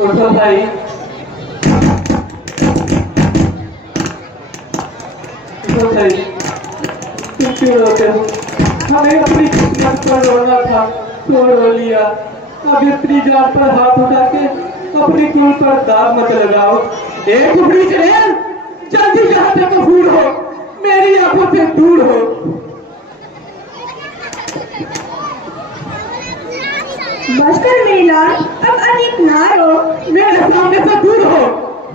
उठो भाई, उठो भाई, तुम क्यों रोते हो? हमें अपनी किस्मत पर रोना था तो रो लिया। अब इतनी जान पर हाथ उठा के अपनी कुल पर दाग मत लगाओ। एक कुबड़ी चढ़ेल, जल्दी यहाँ से कबूल हो, मेरी आंखों से दूर हो। बस कर मेरी लाल, अब अधिक ना रो। मेरे सामने से दूर हो।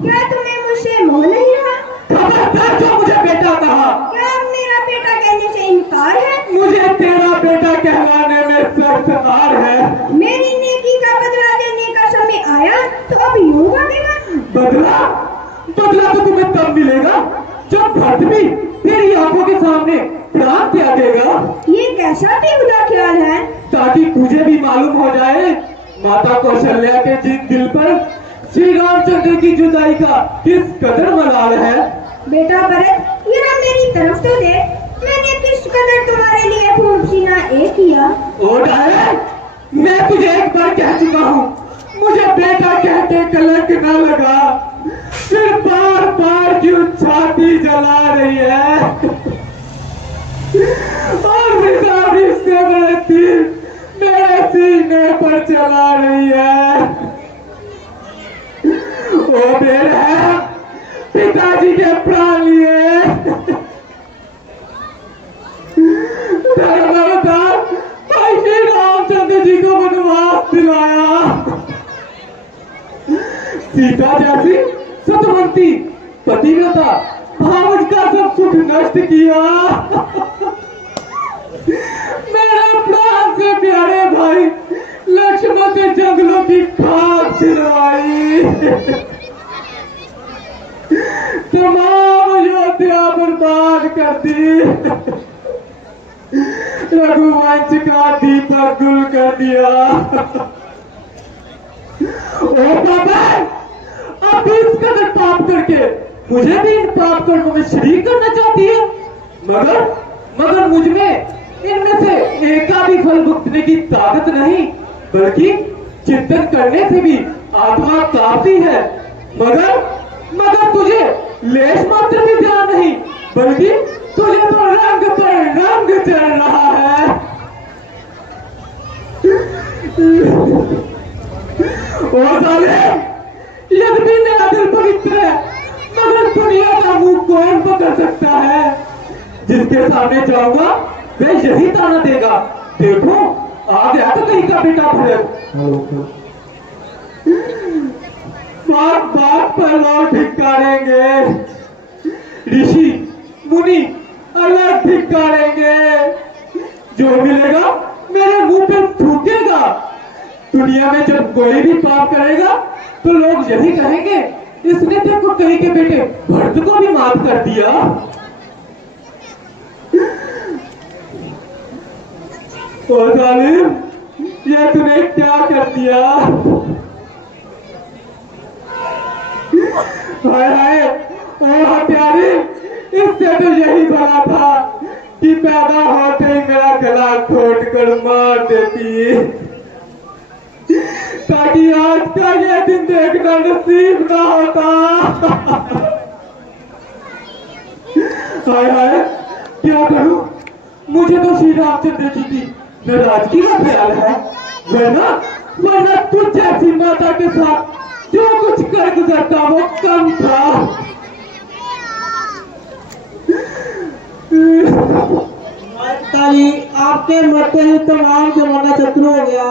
क्या तुम्हें मुझसे मोह नहीं रहा? खबरदार जो मुझे बेटा कहा। क्या अब मेरा बेटा कहने से इनकार है? मुझे तेरा बेटा कहलाने में सख्त हार है। मेरी नेकी का बदला देने का समय आया तो अब यूं बनेगा। बदला? बदला तो तुम्हें तब मिलेगा जब भरत भी तेरी आंखों के सामने प्राण त्यागेगा। ये कैसा बेहुदा ख्याल है? ताकि तुझे भी मालूम हो जाए माता कौशल्या के जिन दिल पर श्री रामचंद्र की जुदाई का किस कदर मलाल है। बेटा भरत, ये ना मेरी तरफ तो देख, मैंने किस कदर तुम्हारे लिए खून पसीना एक किया। ओ डायन, मैं तुझे एक बार कह चुका हूँ, मुझे बेटा कह के कलंक न लगा। फिर बार बार क्यों छाती जला रही है? और इससे बड़े तीर मेरे सीने पर चला रही है। वो मेरे पिताजी के प्राण लिए धर्मावतार भाई श्री रामचंद्र जी को वनवास दिलाया। सीता जैसी सतवंती पतिव्रता भावज का सब सुख नष्ट किया। मेरे प्राण से प्यारे भाई लक्ष्मण से जंगलों की खाक छिलवाई। तमाम अयोध्या बर्बाद कर दी। रघुवंश का दीपक गुल कर दिया। ओ बाबा, अब इस कदर पाप करके मुझे भी इन पाप कर्मों में शरीक करना चाहती है। मगर मुझ में इनमें से एक का भी फल भुगतने की ताकत नहीं, बल्कि चिंतन करने से भी आत्मा काफी है। मगर तुझे लेश मात्र भी ध्यान नहीं, बल्कि तुझे तो रंग पर रंग चढ़ रहा है। ओ साले, यद्यपि मेरा दिल पवित्र है, मगर दुनिया का मुंह कौन पकड़ सकता है? जिसके सामने जाऊंगा वह यही ताना देगा, देखो आ गया तो कहीं का बेटा भरत। बात पर लोग धिक्कारेंगे, ऋषि मुनि अलग धिक्कारेंगे। जो मिलेगा मेरे मुंह पे थूकेगा। दुनिया में जब कोई भी पाप करेगा तो लोग यही कहेंगे, इसने देखो कहीं के बेटे भरत को भी माफ कर दिया। ओ जालिम, ये तूने क्या कर दिया? हाय हाय, ओ हत्यारी, इससे तो यही भला था कि पैदा होते ही मेरा गला घोट कर मार देती, ताकि आज का ये दिन देखना नसीब ना होता। हाय हाय, क्या करूं? मुझे तो श्री रामचंद्र जी की नाराजगी का ख्याल है, वरना तुझ जैसी माता के साथ जो कुछ कर गुजरता वो कम था। ताली आपके मरते ही तमाम जमाना शत्रु हो गया।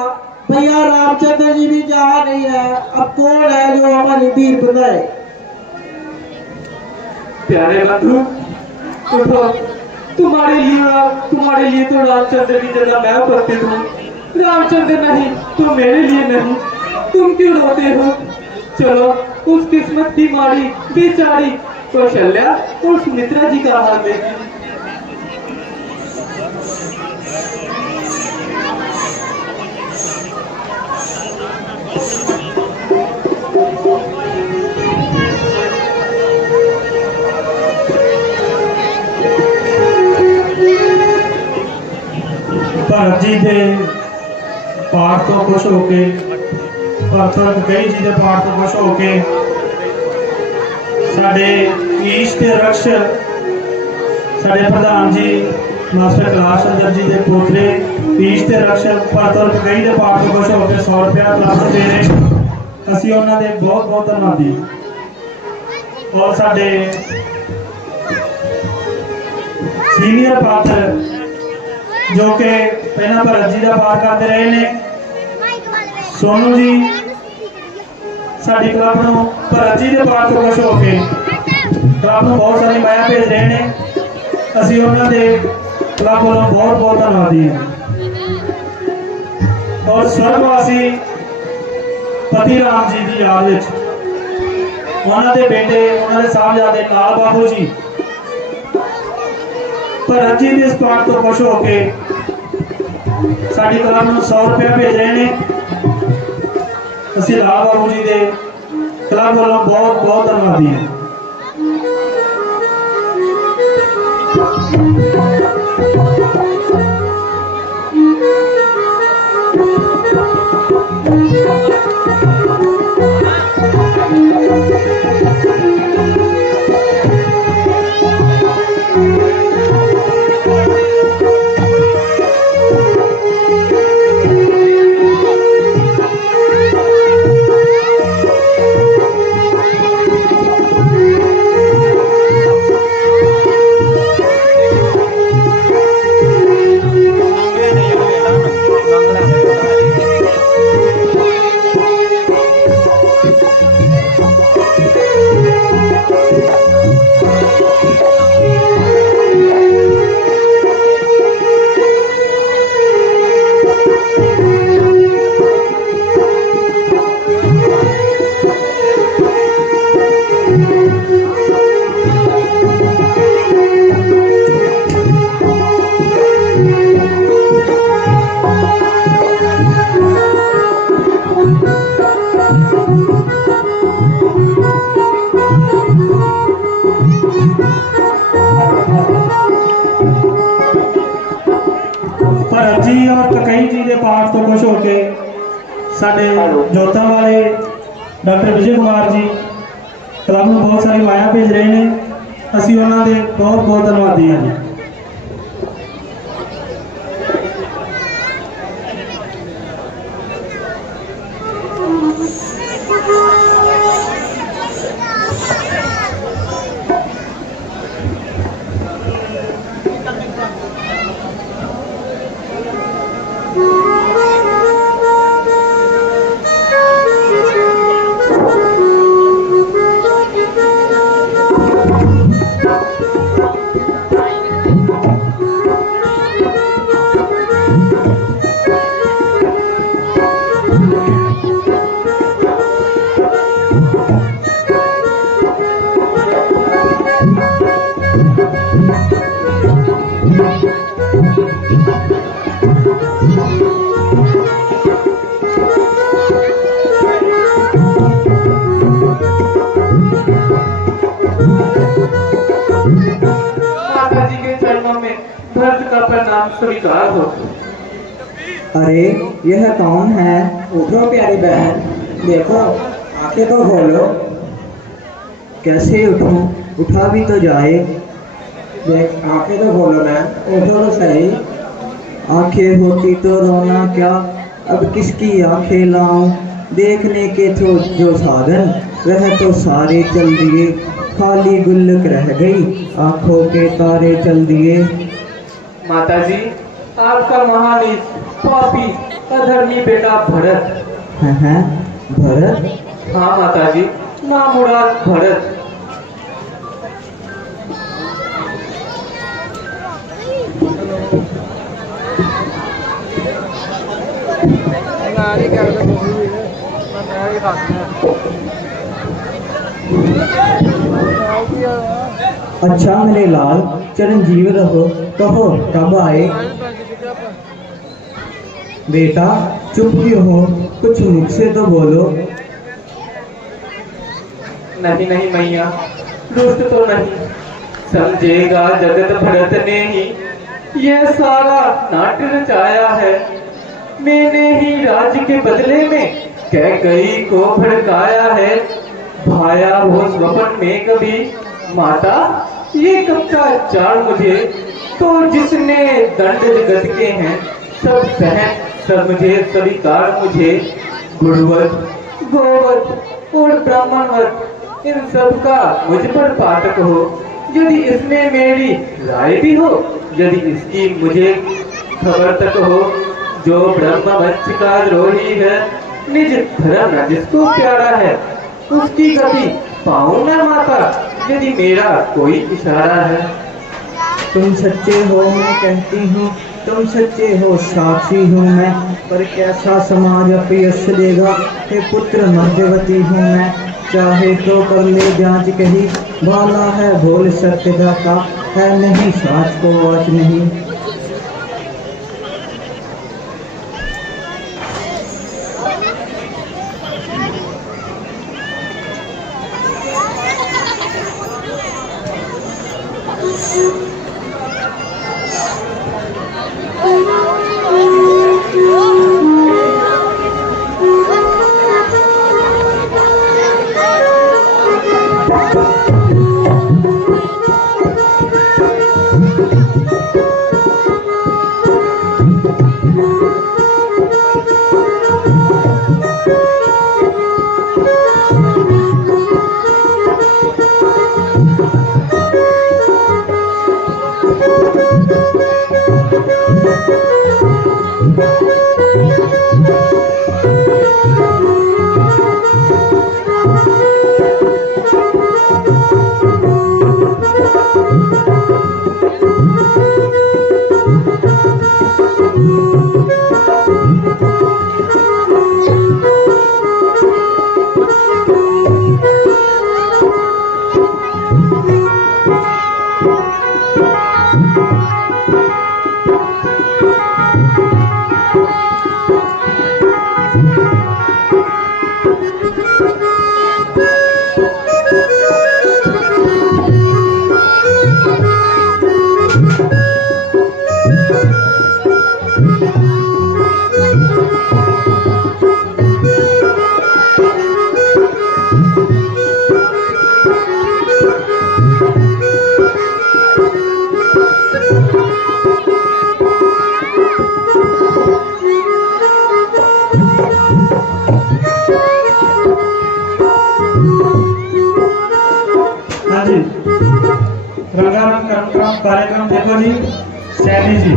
भैया रामचंद्र जी भी जहाँ नहीं है, अब कौन है जो हमारी वीर बनाए? प्यारे बंधु, उठो, तुम्हारे लिए तो रामचंद्र की जगह मैं उपस्थित हूँ। रामचंद्र नहीं तो मेरे लिए नहीं, तुम क्यों रोते हो? चलो उस किस्मत की मारी बेचारी कौशल्या और सुमित्रा जी का हाल देखिए। भरत जी के पाठ तो खुश होके, भरत कई जी के पाठ तो खुश होके साडे ईश के रक्ष साडे प्रधान जी मास्टर कैलाश चंद्र जी के पोतरे ईश के रक्ष भरत कई के पाठ तो खुश होकर 100 रुपया प्राप्त दे रहे। असी उन्होंने बहुत बहुत धन्यवादी। और साडे सीनियर पात्र जो कि पहला भरत जी का पाठ करते रहे ने, सोनू जी साडी क्लब नूं भरत जी के पाठ तो खुश होके क्लब नूं बहुत सारी माया भेज रहे हैं। असीं उन्हां दे क्लब वालों बहुत बहुत धन्यवादी हैं। और स्वर्गवासी पति राम जी की याद विच उन्हां दे बेटे, उन्हां दे साहबजादे लाल बाबू जी भरत जी इस पाठ तो खुश होके साडी क्लब नूं 100 रुपया भेज रहे हैं। असीं लाल बाबू जी के क्लब वालों बहुत बहुत धन्यवादी हैं। भरत जी और ककई जी के पाठ तो खुश होके साडे जोतां वाले doctor Vijay Kumar G club में बहुत सारी माया भेज रहे हैं। असीं उन्हां दे बहुत बहुत धन्नवादी हैं जी। स्वीकार हो। अरे यह कौन है? उठो प्यारी बहन, देखो आंखें तो खोलो। कैसे उठूं? उठा भी तो जाए। देख आंखें तो खोलो ना, उठो तो सही। आंखें होती तो रोना क्या, अब किसकी आंखें लाऊं? देखने के तो जो साधन वह तो सारे चल दिए, खाली गुल्लक रह गई, आंखों के तारे चल दिए। माताजी, आपका महानीच पापी अधर्मी बेटा भरत। है भरत? हाँ माताजी, नामुराद भरत। अच्छा मेरे लाल, चिरंजीव रहो। कहो कब आए? बेटा चुप क्यों हो? कुछ मुझसे तो बोलो। नहीं नहीं मैया, दुष्ट तो नहीं। समझेगा जगत भरत ने ही यह सारा नाट्य रचाया है। मैंने ही राज्य के बदले में कैकई को भड़काया है। भाया वो स्वप्न में कभी माता, ये कब का चार मुझे तो जिसने दंड जगत के हैं सब सहन, सब मुझे स्वीकार मुझे। गुरुवत गोवत और ब्राह्मणवत इन सब का मुझ पर पातक हो। यदि इसमें मेरी राय भी हो, यदि इसकी मुझे खबर तक हो, जो ब्रह्मवंश का द्रोही है, निज धर्म न जिसको प्यारा है, उसकी गति पाऊं मैं माता, यदि मेरा कोई इशारा है। तुम सच्चे हो मैं कहती हूँ, तुम सच्चे हो साक्षी हूँ मैं, पर कैसा समाज अपयश देगा? हे पुत्र मध्यवती हूँ मैं, चाहे तो कर ले जांच कही, भाला है भोल सत्य दाता, है नहीं साच को वाच नहीं। जी, सैनी जी।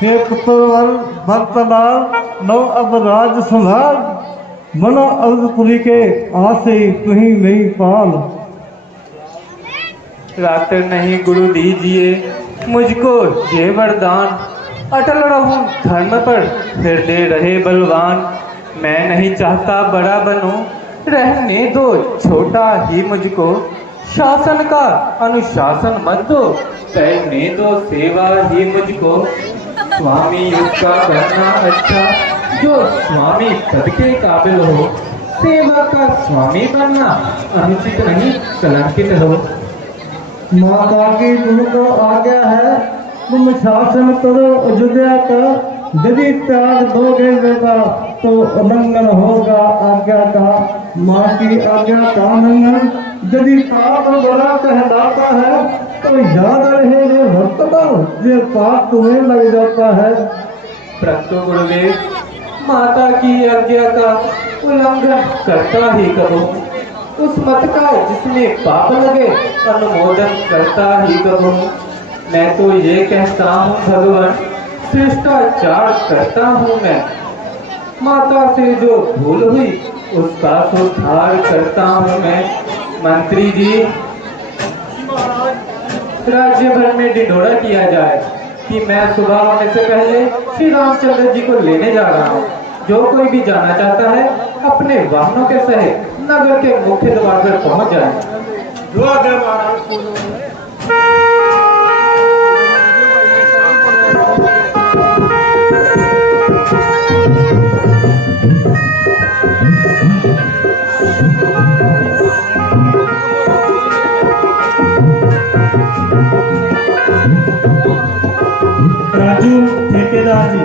हे पुत्रवर बरतलाल नौ अब राज संभाल मनो अवधपुरी के आसे तुही नहीं पाल। रात्र नहीं गुरु दीजिए मुझको ये वरदान, अटल रहूं धर्म पर फिर दे रहे बलवान। मैं नहीं चाहता बड़ा बनूं, रहने दो छोटा ही मुझको, शासन का अनुशासन मत दो, करने दो सेवा ही मुझको। स्वामी उसका करना अच्छा, जो स्वामी पद के काबिल हो। सेवा का स्वामी बनना अनुचित नहीं, कलंकित हो। माता की तुमको आज्ञा है, तुम शासन करो अयोध्या का। यदि त्याग दोगे बेटा तो उल्लंघन होगा आज्ञा का। माँ की आज्ञा का उल्लंघन यदि पाप बड़ा कहलाता है तो याद रहे ये भक्त ये पाप तुम्हें लग जाता है। प्रस्तुत गुरुदेव, माता की आज्ञा का उल्लंघन करता ही करूं। उस मत का जिसमें पाप लगे अनुमोदन करता ही करूं। मैं तो ये कहता हूँ भगवान, शिष्टाचार करता हूँ मैं। माता से जो भूल हुई उसका सुधार करता हूँ मैं। मंत्री जी, राज्य भर में ढिंढोरा किया जाए कि मैं सुबह होने से पहले श्री रामचंद्र जी को लेने जा रहा हूँ। जो कोई भी जाना चाहता है अपने वाहनों के सहित नगर के मुख्य द्वार पर पहुँच जाए। राजू ठेकेदार जी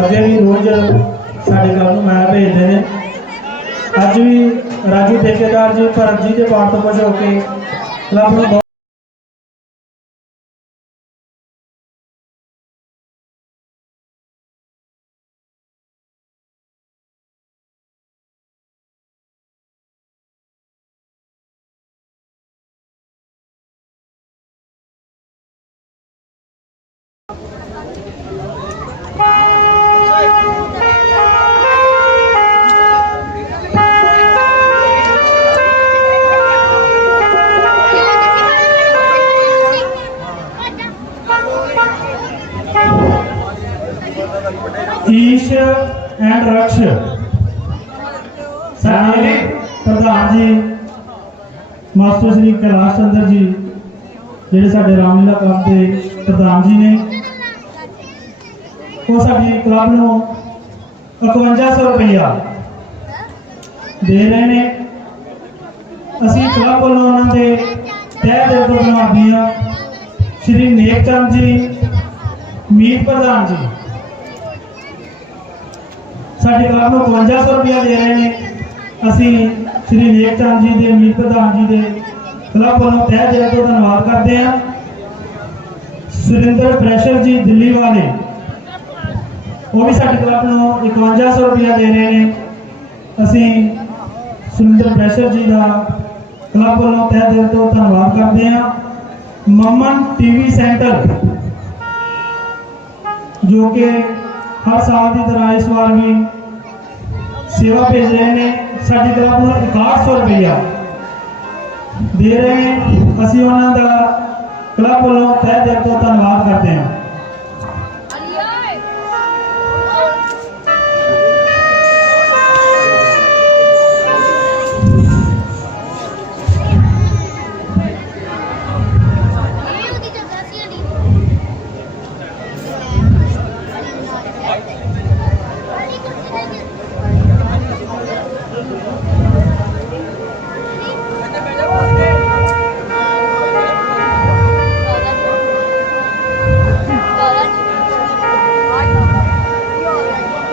अगे भी रोज साढ़े घर में मैं भेजते हैं। अज भी राजू ठेकेदार जी भरत जी के पाठ तो खुश होके क्लब में ईश एंड रक्ष सारे प्रधान जी मास्टर श्री कैलाश चंद्र जी ਜਿਹੜੇ ਸਾਡੇ ਰਾਮਲੀਲਾ ਕਲੱਬ ਦੇ ਪ੍ਰਧਾਨ ਜੀ ਨੇ, ਉਹ ਸਾਡੀ ਕਲੱਬ ਨੂੰ 5100 ਰੁਪਇਆ ਦੇ ਰਹੇ ਨੇ। ਅਸੀਂ ਕਲੱਬ ਵੱਲੋਂ ਉਹਨਾਂ ਦੇ ਤਹਿ ਦਿਲ ਤੋਂ ਧੰਨਵਾਦੀ ਹਾਂ। श्री नेक चंद जी मीत प्रधान जी साडे क्लब को 5200 रुपया दे रहे हैं। असी श्री नेक चंद जी के मीत प्रधान जी के क्लब वालों तह दिल तो धन्यवाद करते हैं। सुरेंद्र प्रेशर जी दिल्ली वाले वो भी साडे क्लब को 5100 रुपया दे रहे हैं। असी सुरेंद्र प्रेशर जी का क्लब वालों तह दिल तो धन्यवाद करते हैं। ममन टीवी सेंटर जो कि हर साल की तरह इस बार भी सेवा भेज रहे हैं। साडी क्लब को 6100 रुपया दे रहे हैं। असी उन्होंने क्लब वालों तह दिल तो धन्यवाद करते हैं।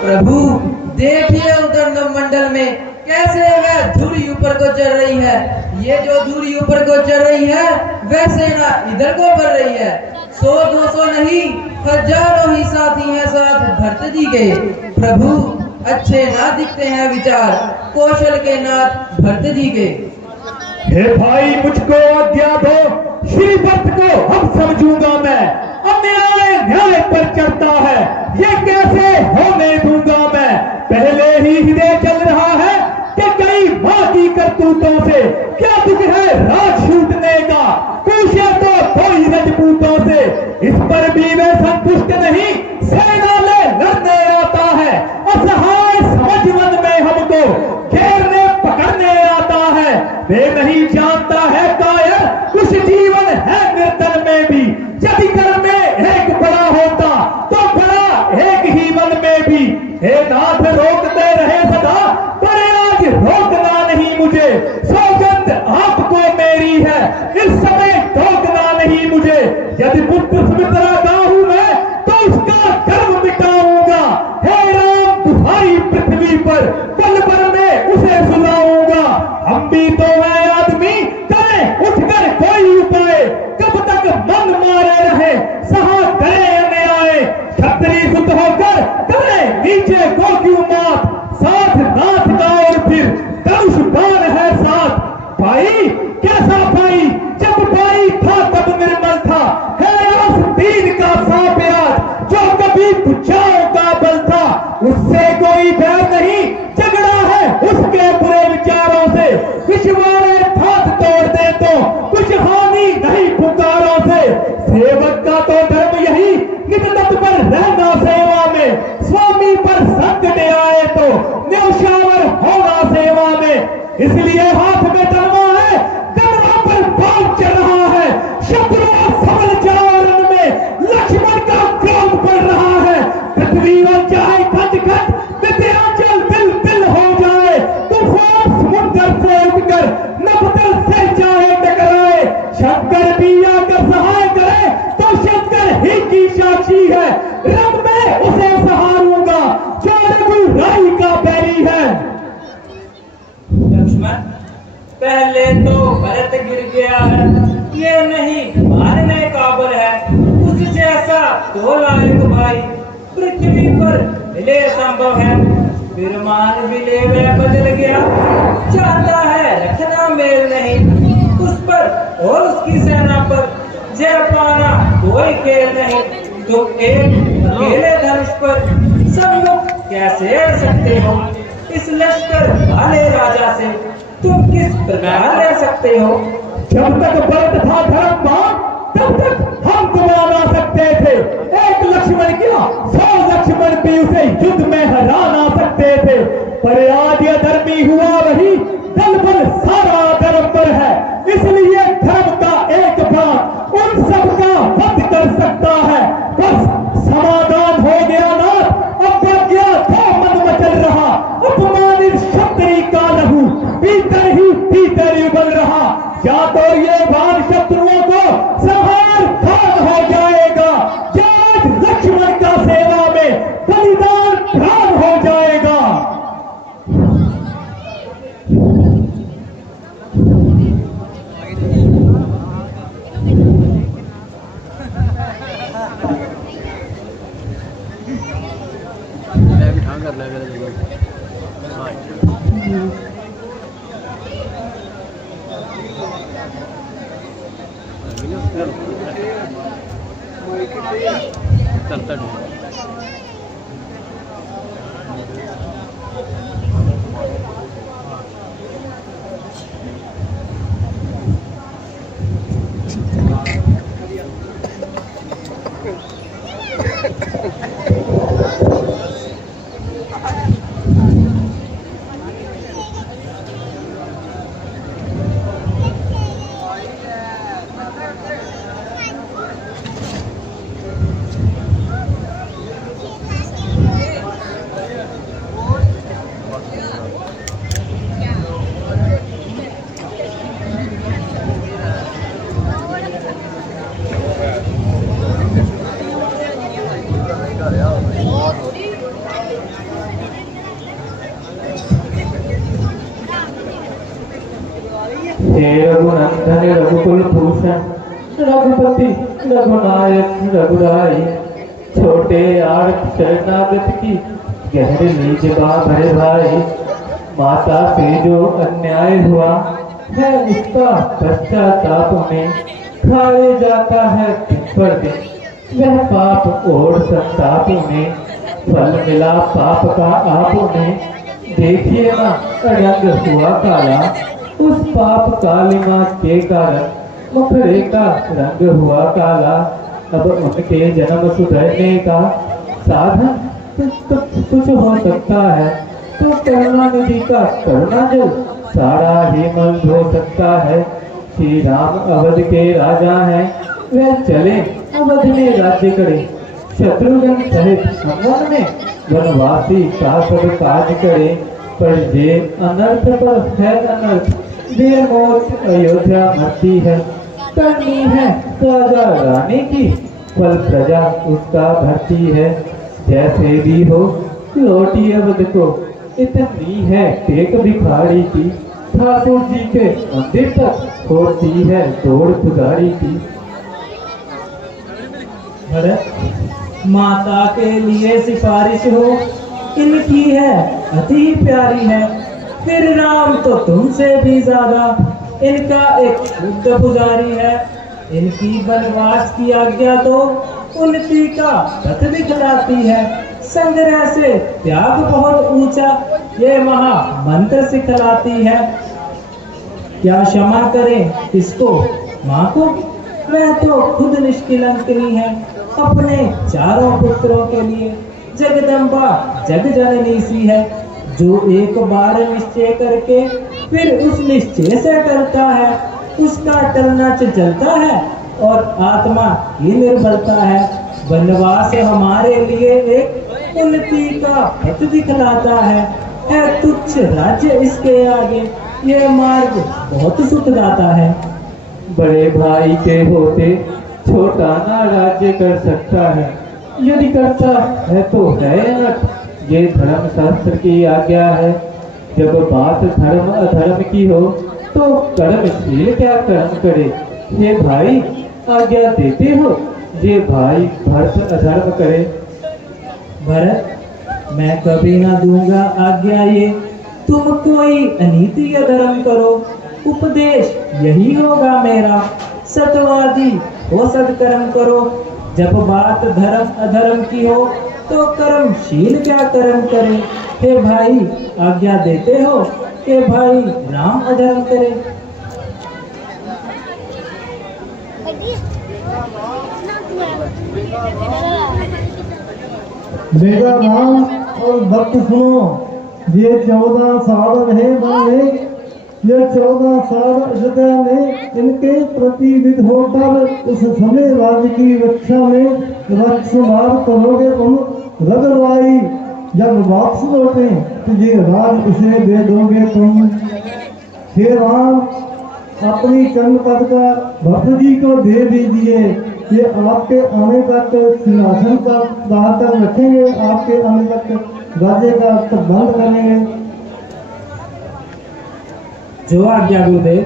प्रभु देखिए उधर नवमंडल में कैसे वह धुरी ऊपर को चढ़ रही है। ये जो धुरी ऊपर को चढ़ रही है वैसे ना इधर को बढ़ रही है। 100-200 नहीं हजारों ही साथी हैं साथ भरत जी के। प्रभु अच्छे ना दिखते हैं विचार कौशल के नाथ भरत जी के। हे भाई मुझको आज्ञा दो, श्री भरत को हम समझूंगा मैं। अन्याय न्याय पर चढ़ता है ये कैसे होने दूंगा मैं। पहले ही हृदय चल रहा है कि कई माँ की करतूतों से क्या दुख है राज छूटने का। पूछे तो कोई रजपूतों से इस पर भी वे संतुष्ट नहीं। सेना ले लड़ने आता है असहाय समझ मन में हमको घेरने पकड़ने आता है। मैं नहीं जानता है कायर कुछ जीवन है निर्धन में भी। यदि घर में एक बड़ा होता तो बड़ा एक ही मन में भी। हे नाथ रोकते रहे सदा पर आज रोकना नहीं मुझे। सौगंध आपको मेरी है इस समय रोकना नहीं मुझे। यदि पुत्र सुमित्रा का हूं मैं तो उसका गर्व मिटाऊंगा। हे राम तुम्हारी पृथ्वी पर पल भर में उसे सुनाऊंगा। हम भी तो है आदमी करें उठकर कोई उपाय। कब तक मन मारे रहे सहा करे अन्याय। क्षत्रिय सुत होकर करे नीचे को क्यों मात। साथ नाथ का और फिर धनुष बाण है साथ। भाई कैसा भाई जब भाई था तब निर्मल था। है आस दीन का सांप आज जो कभी बुझाओ का बल था। उससे कोई बैर नहीं झगड़ा है उसके बुरे विचारों से। विश्वारे हाथ तोड़ दे तो कुछ हानि नहीं पुकारों से। सेवक का तो धर्म यही नित तत्पर रहना सेवा में। स्वामी पर संकट आए तो न्यौछावर होना सेवा में। इसलिए हाथ में धर्मा है गणना पर बाल चल रहा है। शत्रु सबल जावरण में लक्ष्मण का क्रोध बढ़ रहा है। पृथ्वी और चाहे खट खट विद्यांचल दिल दिल हो जाए। तूफान समुद्र से उठकर नभतल से चाहे टकराए। शंकर भी आकर सहाय करे तो शंकर ही की साक्षी है। रब में उसे सहारूंगा जो रघुराई का बैरी है। लक्ष्मण पहले तो भरत गिर गया है ये नहीं मारने काबिल है। उस जैसा दो लायक भाई पृथ्वी पर मिले संभव है। विरमान मिले वह बदल गया चाहता है रखना मेल नहीं। उस पर और उसकी सेना पर जय पाना कोई खेल नहीं। तुम एक अकेले धनुष पर सब लोग कैसे अड़ सकते हो। इस लश्कर वाले राजा से तुम किस प्रकार ले सकते हो। जब तक भरत था धर्मवान तब तक हम गवा ना सकते थे। एक लक्ष्मण क्या 100 लक्ष्मण भी उसे युद्ध में हरा ना सकते थे। पर आज यह धर्मी हुआ वही दल बल सारा धर्म पर है। इसलिए धर्म का एक प्राण उन सबका वध कर सकता है। बस समाधान हो गया ना। अब क्या था मन मचल रहा। अपमानित क्षत्रिय का लहू भीतर ही भीतर उबल रहा। या तो ये बाण शत्रुओं को संहार खान हो जाएगा या आज लक्ष्मण का सेवा में बलिदान प्राण हो जाएगा। रघुनंदन रघुकुल भूषण रघुपति रघुनायक रघुराई। छोटे आड़ शरणागत की गहरी निजबा भरे भाई। माता से जो अन्याय हुआ है उसका पश्चाताप में खाए जाता है दिन पर दिन। वह पाप और संताप में फल मिला पाप का आप में। देखिए ना रंग हुआ काला उस पाप कालिमा के कारण। मुखड़े का रंग हुआ काला अब उनके जन्म सुधरने का साधन कुछ हो सकता है। तो करुणानिधि का करुणा जल सारा ही मन धो सकता है। श्री राम अवध के राजा हैं, वह चले अवध में राज्य करे। शत्रुघ्न सहित हनुमान में वनवासी का सब काज करे। पर जे अनर्थ पर है अनर्थ, बेमौत अयोध्या मरती है। करनी है राजा रानी की, फल प्रजा उसका भरती है। जैसे भी हो लौटी अवध को, इतनी है टेक भिखारी की। ठाकुर जी के मंदिर तक होती है दौड़ पुजारी की। भरत, माता के लिए सिफारिश हो, इनकी है अति प्यारी है। फिर राम तो तुमसे भी ज्यादा, इनका एक शुद्ध पुजारी है। इनकी वनवास की आज्ञा तो उन्नति का पथ दिखलाती है। संग्रह से त्याग बहुत ऊंचा, ये महा मंत्र सिखलाती है। क्या क्षमा करें किसको, माँ को? वह तो खुद निष्कलंकनी है। अपने चारों पुत्रों के लिए जगदम्बा जग जननी सी है। जो एक बार निश्चय करके फिर उस निश्चय से टलता है, उसका टलना चलता है और आत्मा ही निर्बलता है। वनवास हमारे लिए एक उन्नति का पथ दिखलाता है तुच्छ राज्य इसके आगे, ये मार्ग बहुत सुखदाता है। बड़े भाई के होते छोटा ना राज्य कर सकता है, यदि करता है तो है अनर्थ, ये धर्म शास्त्र की आज्ञा है। जब बात धर्म अधर्म की हो तो कर्मशील क्या कर्म करे। ये भाई आज्ञा देते हो, ये भाई भरत अधर्म करे। भरत, मैं कभी ना दूंगा आज्ञा ये, तुम कोई अनीति अधर्म करो। उपदेश यही होगा मेरा, सतवादी हो सत्कर्म करो। जब बात धर्म अधर्म की हो तो कर्मशील क्या कर्म करे। हे भाई आज्ञा देते हो कि भाई राम अधर्म करे। मेरा नाम और भक्त सुनो, ये 14 साल रहे बने, ये 14 साल अयोध्या में इनके प्रतिविध होकर उस समय राज्य की रक्षा में रक्षमार करोगे तुम रगरवाई। जब वापस लौटे तो ये राज उसे दे दोगे तुम। हे राम, अपनी चंद पद का भक्त जी को दे दीजिए, ये आपके आने तक सिंहासन का बाहर तक रखेंगे, आपके आने तक राज्य का प्रबंध करेंगे। जो आज्ञा गुरुदेव।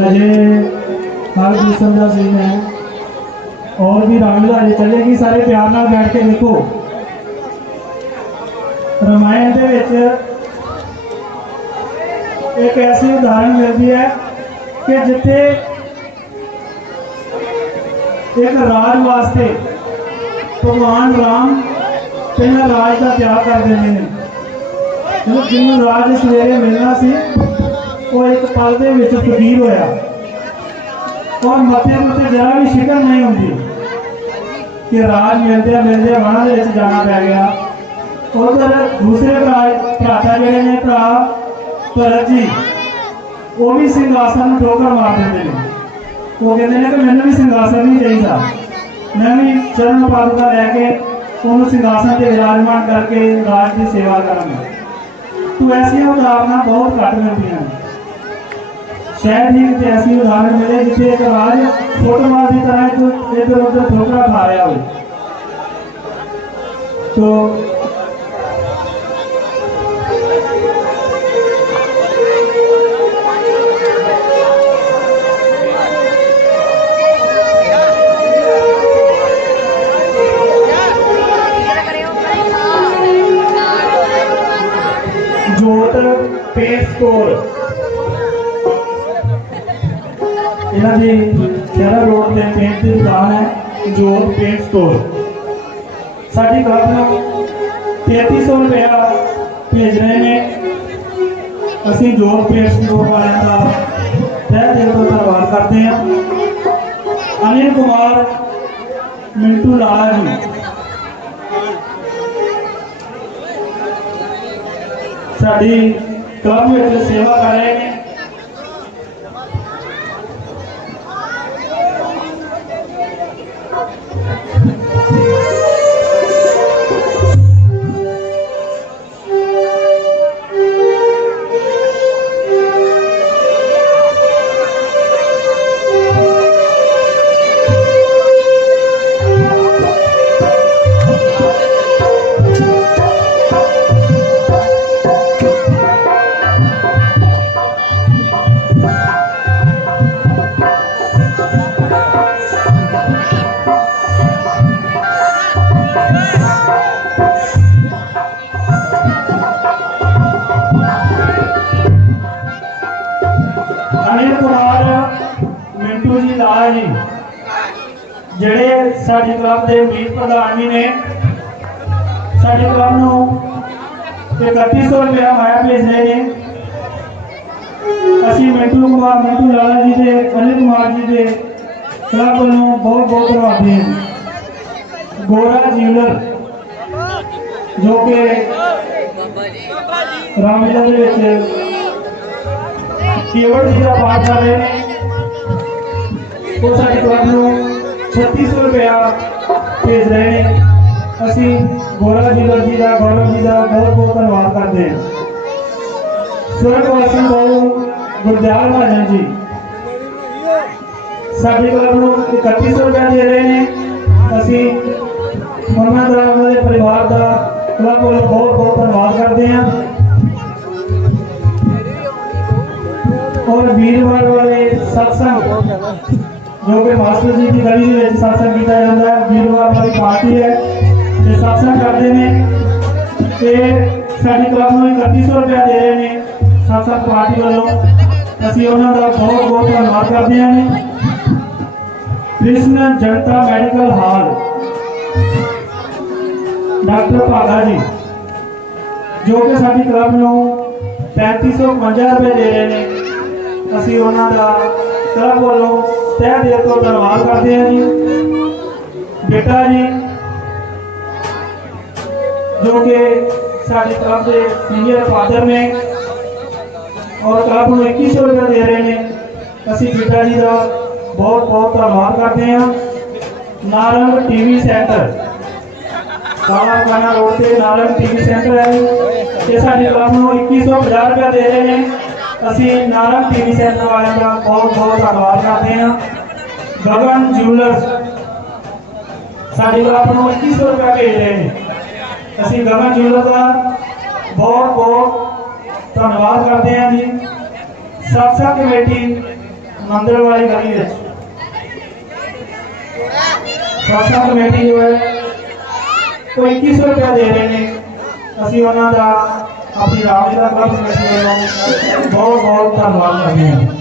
अजय हर किस्म का सीन है और भी रामलीला अजे चलेगी। सारे प्यार नाल बैठ के देखो। रामायण दे विच एक ऐसी उदाहरण मिलती है कि जिथे एक राज वास्ते भगवान राम पहला राज का त्याग कर देते हैं। जिन्होंने राज सवेरे मिलना सी वो एक पल के विच फकीर होया और मथे उत्ते जरा भी शिकन नहीं होती कि राज मिलते मिलते वहां दे विच जाना पै गया। उधर दूसरे भ्राता जिहड़े ने भरा भरत जी वो भी सिंघासन ठोकर मार देते हैं। वो कहते हैं कि मैंने भी सिंघासन नहीं चाहिए, मैं भी चरण पादुका लैके उन्होंने सिंघासन से विराजमान करके राज की सेवा करूँगा। तो ऐसी उदाहरण बहुत घट मिलती हैं। शायद ही कि ऐसी उदाहरण मिले जिसे एक राज फुटबॉल की तरह इधर उधर ठोकरा खा रहा हो। तो जोत पेंट स्टोर इन्हां दी शहरा रोड ते पेंट की दुकान है। जोत पेंट स्टोर साडी क्लब नूं 3300 रुपया भेज रहे हैं। असीं जोत पेंट स्टोर वालियां दा तहे दिल तो धन्नवाद करते हैं। अनिल कुमार मिंटू लाला जी साड़ी क्लब में सेवा कर रहे हैं। अनिल कुमार मिंटू जी लाला जी जेडे साडी क्लब के मीत प्रधान भी ने साडी क्लब नूं 3100 रुपया माया भेज रहे हैं। असीं मिंटू लाला जी के अनिल कुमार जी के क्लब वालों बहुत बहुत धन्यवादी हैं। गोरा ज्यूलर जो कि रामलीला के केवल जी का पाठ कर रहे हैं वो साडी क्लब नूं 3600 रुपया भेज रहे हैं। असीं गोरा ज्यूलर जी का गौरव जी का बहुत बहुत धन्यवाद करते हैं। स्वर्गवासी बहु गुरदयाल महाजन जी साडी क्लब नूं 3100 रुपया दे रहे हैं। असीं उन्हां दा उन्हां दे परिवार का क्लब वालों बहुत बहुत धन्यवाद करते हैं। और वीरवार वाले सत्संग जो कि मास्टर जी की गली में सत्संग किया जाता है, वीरवार वाली पार्टी है जो सत्संग करते हैं कि साडी क्लब में 3100 रुपया दे रहे हैं सत्संग पार्टी वालों। असीं उन्हां दा बहुत बहुत धन्यवाद करते हैं। कृष्ण जनता मेडिकल हॉल डॉक्टर भागा जी जो कि साडी क्लब नूं 3550 रुपये दे रहे हैं। असीं उन्हां दा क्लब वालों तहे दिल तो धन्यवाद करते हैं जी। बेटा जी जो कि साडी क्लब के सीनियर फादर ने और क्लब नूं 2100 रुपया दे रहे हैं। असीं बेटा जी का बहुत बहुत धन्यवाद करते हैं। नारंग टीवी सेंटर काला खाना रोड से नारंग टीवी सेंटर है ये साडी क्लब नूं 2150 रुपया दे रहे हैं। असीं नारंग टीवी सेंटर वाले का बहुत बहुत धन्यवाद करते हैं। गगन ज्यूलर्स साडी क्लब नूं 2100 रुपया भेज रहे हैं। असीं गगन ज्यूलर का बहुत बहुत धन्यवाद करते हैं जी। सत्संग कमेटी मंदिर वाली गली है सत्संग कमेटी जो है वो 2100 रुपया दे रहे हैं ਅਸੀਂ ਉਹਨਾਂ ਦਾ अपनी रामलीला क्लब कमेटी वालों बहुत बहुत धन्यवाद करते हैं।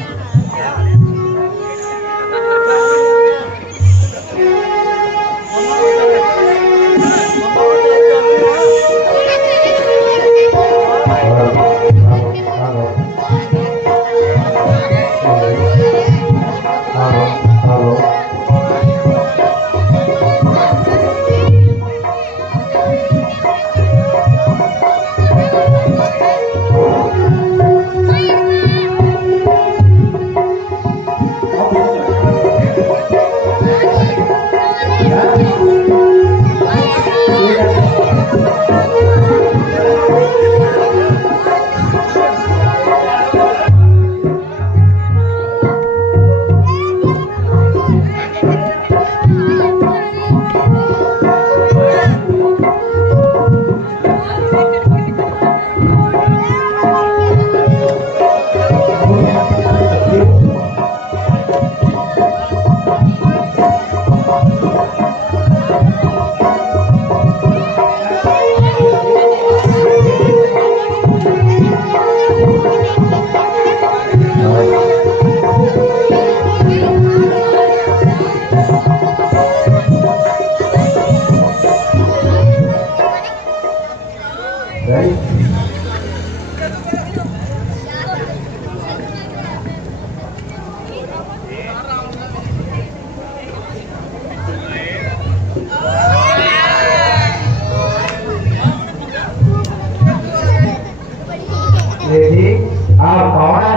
आप कौन है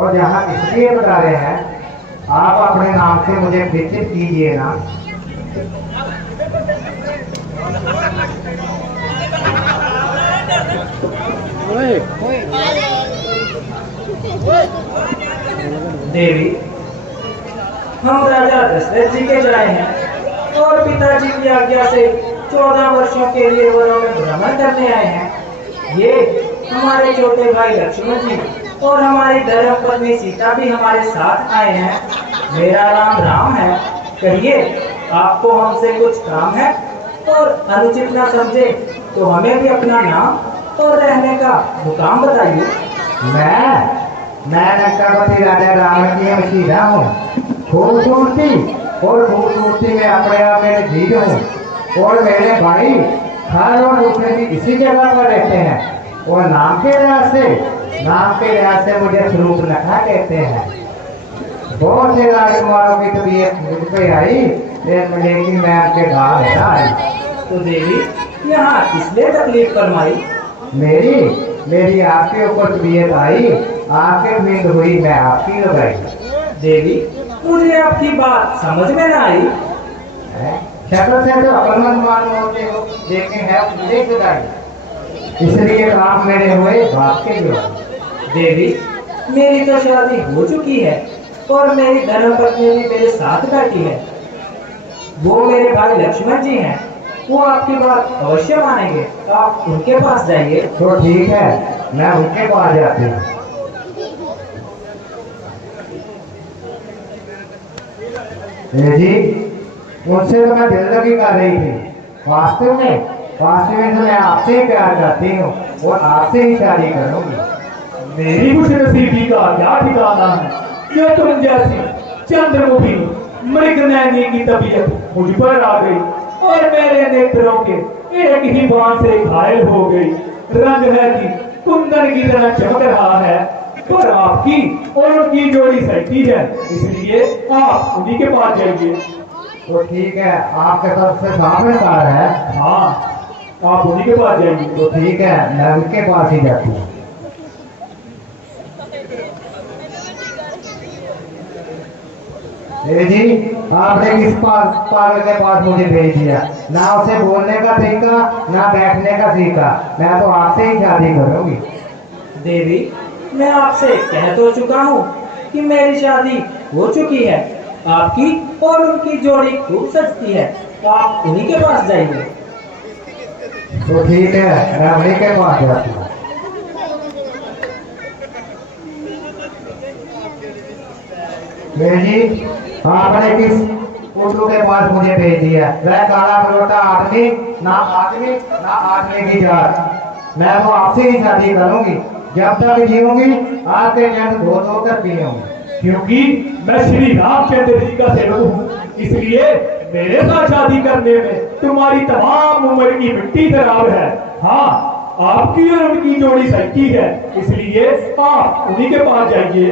और यहाँ इसलिए बता रहे हैं आप अपने नाम से मुझे परिचित कीजिए ना। देवी हम राजा दशरथ जी के जाए हैं और पिताजी की आज्ञा से 14 वर्षों के लिए वनों में भ्रमण करने आए हैं। ये हमारे छोटे भाई लक्ष्मण जी और हमारी धर्म पत्नी सीता भी हमारे साथ आए हैं। मेरा नाम राम है। कहिए आपको हमसे कुछ काम है और अनुचित ना समझे तो हमें भी अपना नाम और रहने का मुकाम बताइए। मैं लंकापति राजा रावण की वसीला हूँ। खूबसूरती में अपने आप में जीत हूँ और मेरे भाई हर और दूसरे भी इसी जगह पर रहते हैं और नाम के लिहाज से मुझे स्वरूप नखा कहते हैं। बहुत से राजकुमारों की तबीयत मुझ पे आई लेकिन मैं उनके गाँव नहीं आई। तो देवी यहाँ किसने तकलीफ फरमाई? मेरी आपके ऊपर तबीयत आई, आपके नींद हुई, मैं आपकी लगाई। देवी मुझे आपकी बात समझ में ना आई। शक्ल से तो अकलमंद मालूम होते हो लेकिन है मुझे जुदाई, इसलिए आप मेरे हुए बाप के जवान। देवी मेरी तो शादी हो चुकी है और मेरी धर्मपत्नी भी मेरे साथ बैठी है। वो मेरे भाई लक्ष्मण जी हैं, वो आपकी बात अवश्य मानेंगे। आप उनके पास जाइए। तो ठीक है, मैं उनके पास जाती हूँ। जी उनसे तो मैं दिल लगी कर रही थी। वास्तव में तो मैं आपसे ही प्यार करती हूँ और आपसे ही शादी करूंगी। मेरी खुश नसीबी का क्या ठिकाना है, ये तुम जैसी चंद्रमुखी मृगनयनी की तबीयत मुझ पर आ गई और मेरे नेत्रों के एक ही बाण से घायल हो गई। रंग है कि कुंदन की तरह चमक रहा है, पर आपकी और उनकी जोड़ी सही है, इसलिए आप उन्हीं के पास जाइए। तो ठीक है, आपके सबसे सामने कार है। हाँ, आप उन्हीं के पास जाइए। तो ठीक है, मैं उनके पास ही जाती हूँ। जी आपने किस पागल के पास मुझे भेज दिया? ना उसे बोलने का तरीका ना बैठने का सीखा। मैं तो आपसे ही शादी करूंगी। देवी मैं आपसे कह तो चुका हूँ कि मेरी शादी हो चुकी है। आपकी और उनकी जोड़ी खूब सजती है, तो आप उन्हीं के पास जाइए। तो ठीक है, मैं उन्हीं के पास जाती हूँ। जी आपने किस उल्लू के पास मुझे भेज दिया? वह काला कलौटा आदमी ना आदमी की जात। मैं तो आपसे ही शादी करूंगी, जब तक जीऊंगी आपके जन्म धो धोकर पीऊंगी। क्योंकि मैं श्री रामचंद्र जी का सेवक हूँ, इसलिए मेरे साथ शादी करने में तुम्हारी तमाम उम्र की मिट्टी खराब है। हाँ, आपकी और उनकी जोड़ी सच्ची है, इसलिए आप उन्हीं के पास जाइए।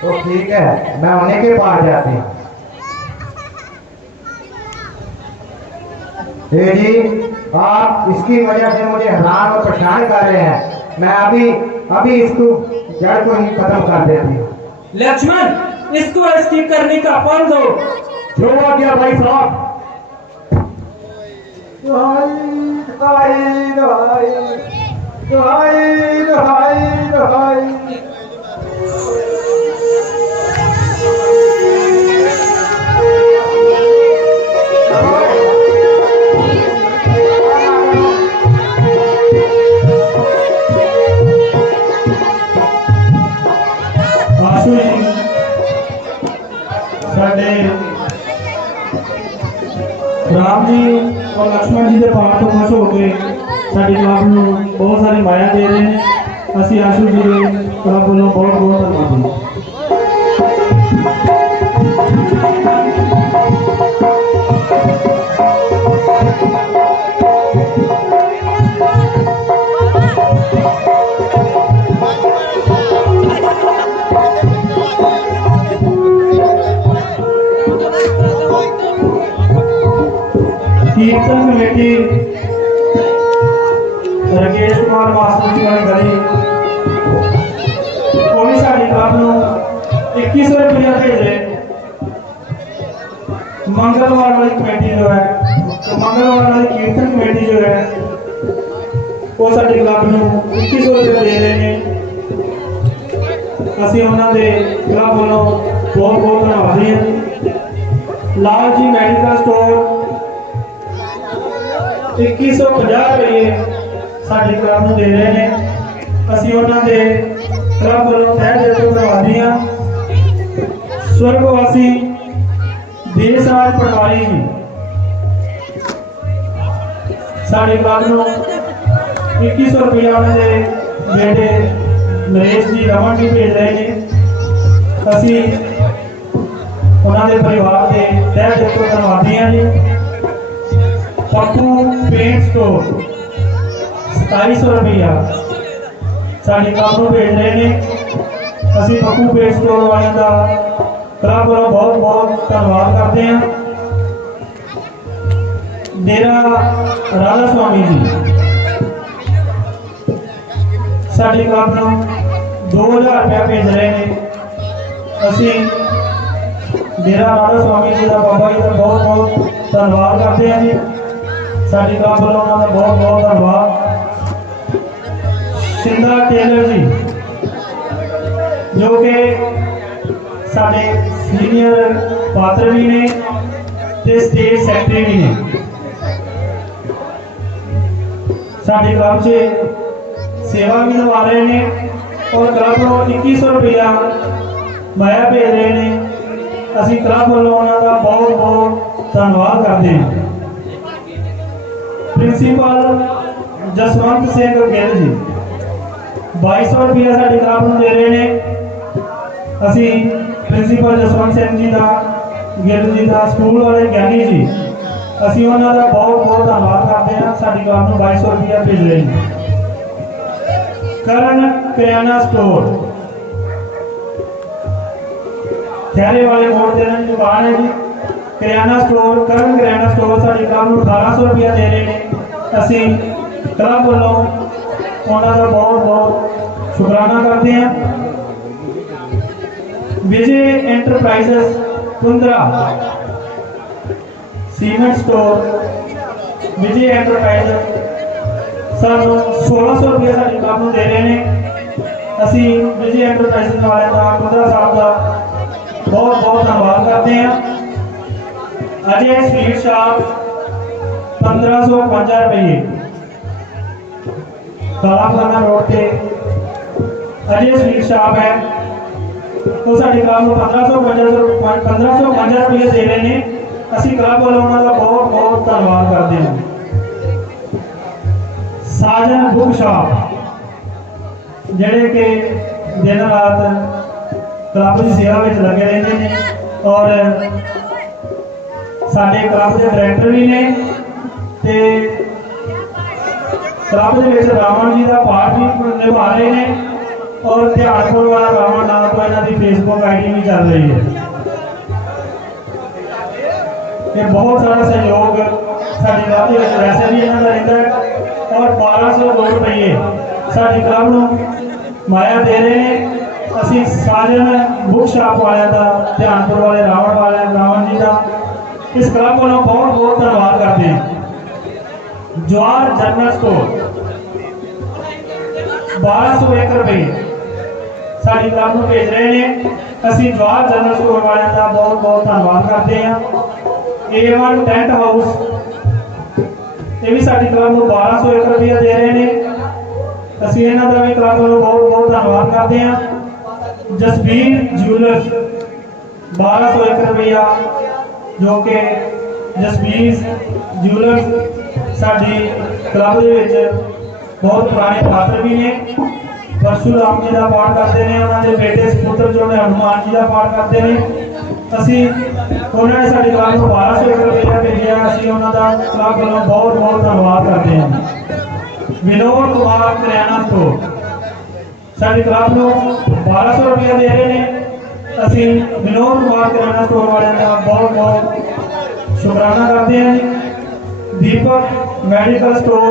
तो ठीक है, मैं उन्हीं के पास जाती हूँ। जी आप इसकी वजह से मुझे हैरान और परेशान कर रहे हैं। मैं अभी इसको जड़ को ही खत्म कर देती हूँ। लक्ष्मण, इसको ठीक करने का फल दो। जो आ गया भाई साहब। राम जी और लक्ष्मण जी के पाठ तो खुश हो गए, साड़ी क्लब में बहुत सारी माया दे रहे हैं। असि आशू जी क्लब वालों बहुत बहुत धन्यवाद। कीर्तन कमेटी राकेश कुमार मास्टर जी वाली गली कोई साड़ी क्लब ਨੂੰ 2100 रुपया भेज रहे। मंगलवार वाली कमेटी जो है, तो मंगलवार वाली कीर्तन कमेटी जो है वो साड़ी क्लब ਨੂੰ 2100 रुपया दे रहे हैं। ਅਸੀਂ ਉਹਨਾਂ ਦੇ क्लब ਵੱਲੋਂ बहुत बहुत धन्यवादी हैं। लाल जी मेडिकल स्टोर 2150 रुपये साड़ी क्लब ਨੂੰ दे रहे हैं। ਅਸੀਂ ਉਹਨਾਂ ਦੇ क्लब ਵੱਲੋਂ तहे दिल ਤੋਂ धन्यवादी हाँ। स्वर्गवासी देसराज पटवारी जी साड़ी क्लब ਨੂੰ 2100 रुपया उन्होंने बेटे नरेश जी रमन जी भेज रहे हैं। ਅਸੀਂ ਉਹਨਾਂ ਦੇ परिवार के तहे दिल ਤੋਂ धन्यवादी हाँ जी। पप्पू पेंट स्टोर 2700 रुपया साड़ी क्लब ਨੂੰ भेज रहे हैं। ਅਸੀਂ पप्पू पेंट स्टोर वाले का क्लब वालों बहुत बहुत धन्यवाद करते हैं। डेरा राधा स्वामी जी साड़ी क्लब ਨੂੰ 2000 रुपया भेज रहे हैं। ਅਸੀਂ डेरा राधा स्वामी जी का बाबा जी का बहुत बहुत धन्यवाद करते हैं जी। साड़ी क्लब वालों का बहुत बहुत धन्यवाद। सिंधा टेलर जी जो कि साढ़े सीनियर पात्र भी ने ते स्टेट सैकटरी भी ने, साड़ी क्लब से सेवा भी निभा रहे हैं और क्लब को 2100 रुपया माया भेज रहे हैं। असी क्लब वालों का बहुत बहुत धन्यवाद करते हैं। प्रिंसीपल जसवंत सिंह गिल जी 2200 रुपया साड़ी क्लब ਨੂੰ दे रहे हैं। ਅਸੀਂ प्रिंसीपल जसवंत सिंह जी का गिल जी का स्कूल वाले ज्ञानी जी ਅਸੀਂ ਉਹਨਾਂ ਦਾ बहुत बहुत धन्यवाद करते हैं। साड़ी क्लब ਨੂੰ 2200 रुपया भेज रहे हैं। करण किराना स्टोर खैरे वाले मोड़ से दुकान है जी। किराना स्टोर करण किराना स्टोर साड़ी क्लब ਨੂੰ 1800 रुपया दे रहे हैं। ਅਸੀਂ क्लब वालों उन्होंने बहुत बहुत शुक्राना करते हैं। विजय एंटरप्राइजेस कुंदरा सीमेंट स्टोर विजय एंटरप्राइजेस सानू 1600 रुपया साड़ी क्लब ਨੂੰ दे रहे हैं। असी विजय एंटरप्राइजेस वाले का कुंदरा साहब का बहुत बहुत धन्यवाद करते हैं। अजय स्वीट शॉप 1550 रुपये काला फलाना रोड पे अजय स्वीट शॉप है तो साडे क्लब ਨੂੰ 1550 रुपये दे रहे हैं। ਅਸੀਂ क्लब वालों का बहुत बहुत धन्यवाद करते हैं। साजन बुक शॉप ਜਿਹੜੇ कि दिन रात क्लब की सेवा में लगे रहते हैं और साडे क्लब के डायरैक्टर भी ने ते क्लब के रावण जी का पाठ भी निभा रहे हैं और ध्यानपुर वाला रावण नाम तो इन्हों की फेसबुक आईडी भी चल रही है। ये बहुत सारा सहयोग साडी क्लब के वैसे भी इन्हों का रहता है और 1202 रुपये साडी क्लब को माया दे रहे हैं। असी साजन बुक शॉप वाले का ध्यानपुर वाले रावण जी का इस क्लब को बहुत बहुत धन्यवाद करते हैं। जवाहर जनरल स्टोर 1201 रुपये साड़ी क्लब को भेज रहे हैं। असी जवाहर जनरल स्टोर वाले का बहुत बहुत धन्यवाद करते हैं। A1 टेंट हाउस ये भी साड़ी क्लब को 1201 रुपया दे रहे हैं। असी इन्हों का भी क्लब को बहुत बहुत धन्यवाद करते हैं। जसबीर ज्वेलर्स 1201 रुपया जो कि जसबीर ज्वेलर्स साडी क्लब के बहुत पुराने पात्र भी ने। परशुराम जी का पाठ करते हैं, उन्होंने बेटे सपुत्र जो ने हनुमान जी का पाठ करते हैं। असी उन्होंने साडी क्लब को 1201 रुपया भेजा। असी उन्होंने क्लब को बहुत बहुत धन्यवाद करते हैं। विनोद कुमार किराना स्टोर साडी क्लब को 1200 रुपया दे रहे हैं। असी विनोद कुमार किराना स्टोर वाले का बहुत बहुत शुक्राना करते हैं। दीपक मेडिकल स्टोर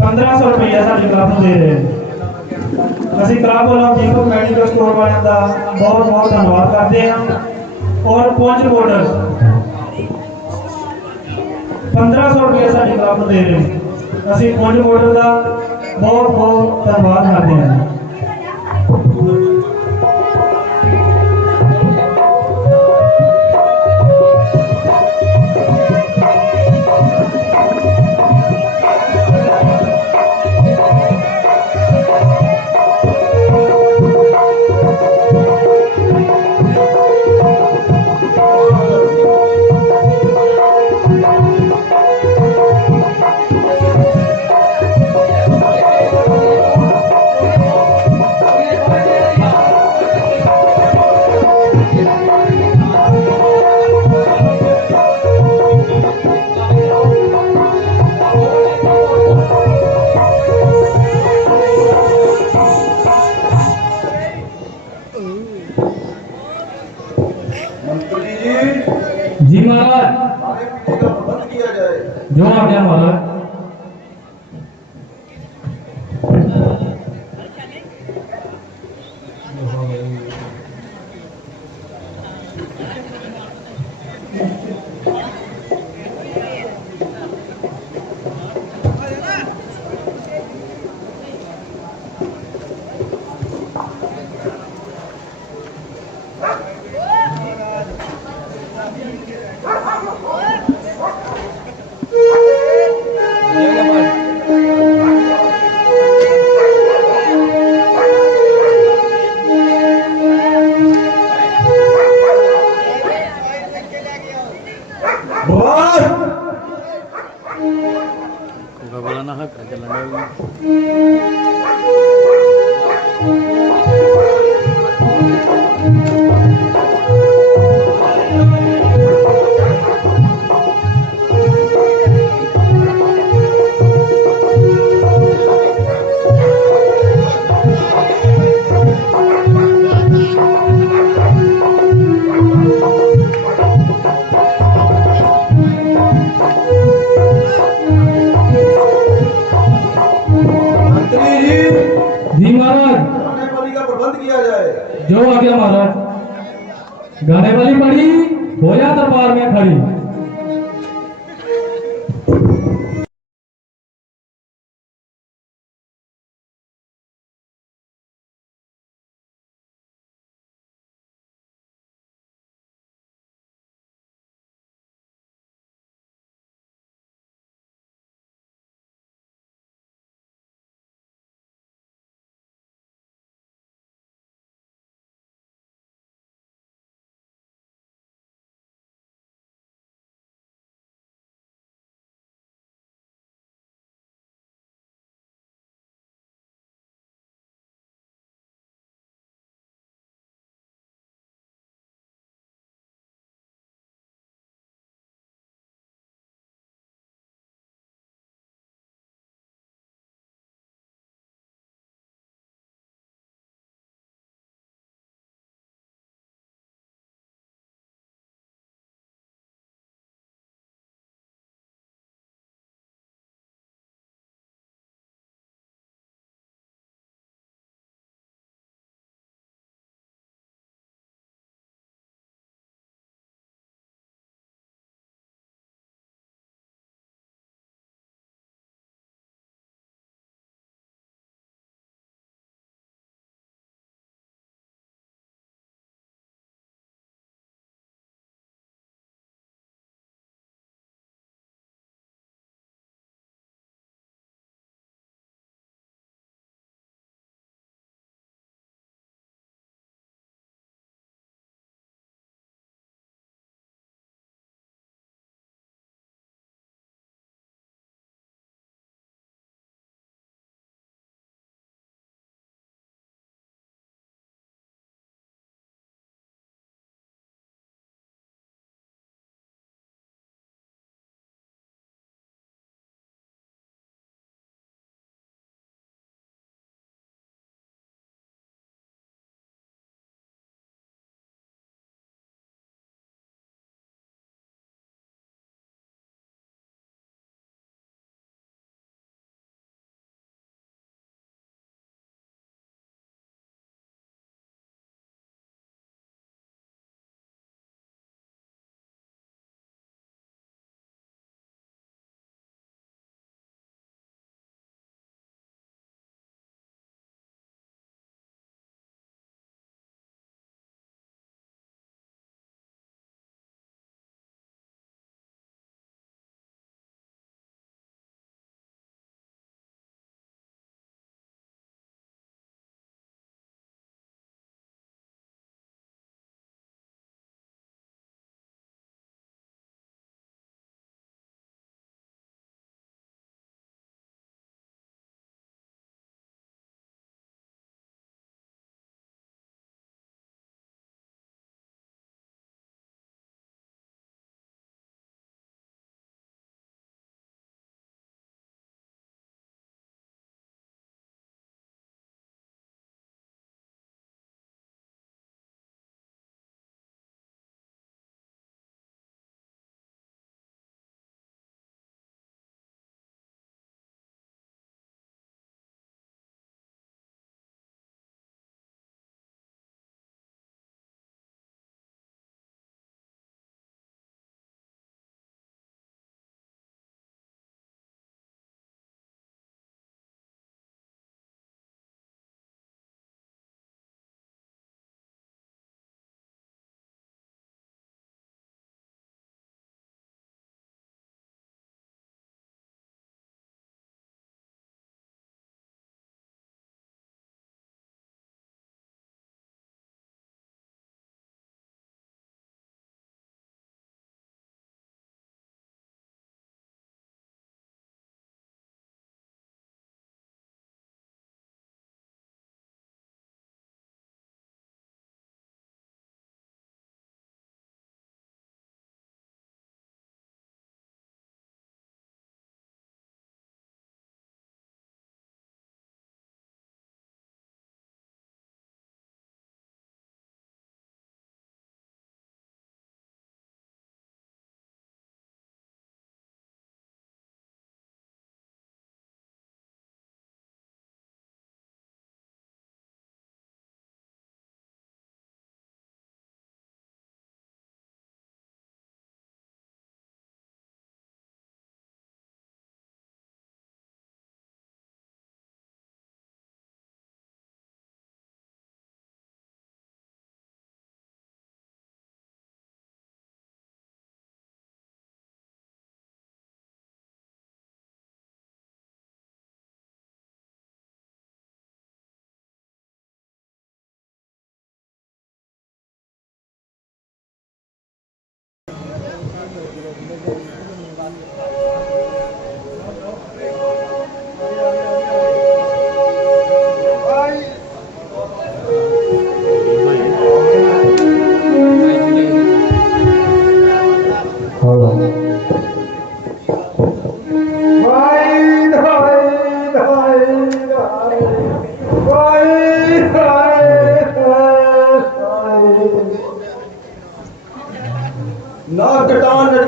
1500 रुपया साडी क्लब को दे रहे हैं। असी क्लब वालों दीपक मेडिकल स्टोर वाले का बहुत बहुत धन्यवाद करते हैं। और पुंज बोर्डर्स 1500 रुपया साडी क्लब को दे रहे हैं। असी पुंज बोर्डर का बहुत बहुत धन्यवाद करते हैं। जी महाराज जो आज्ञा महाराज। जी महाराज गाने वाली का प्रबंध किया जाए। जो आज्ञा महाराज। गाने वाली पड़ी हो या दरबार में खड़ी।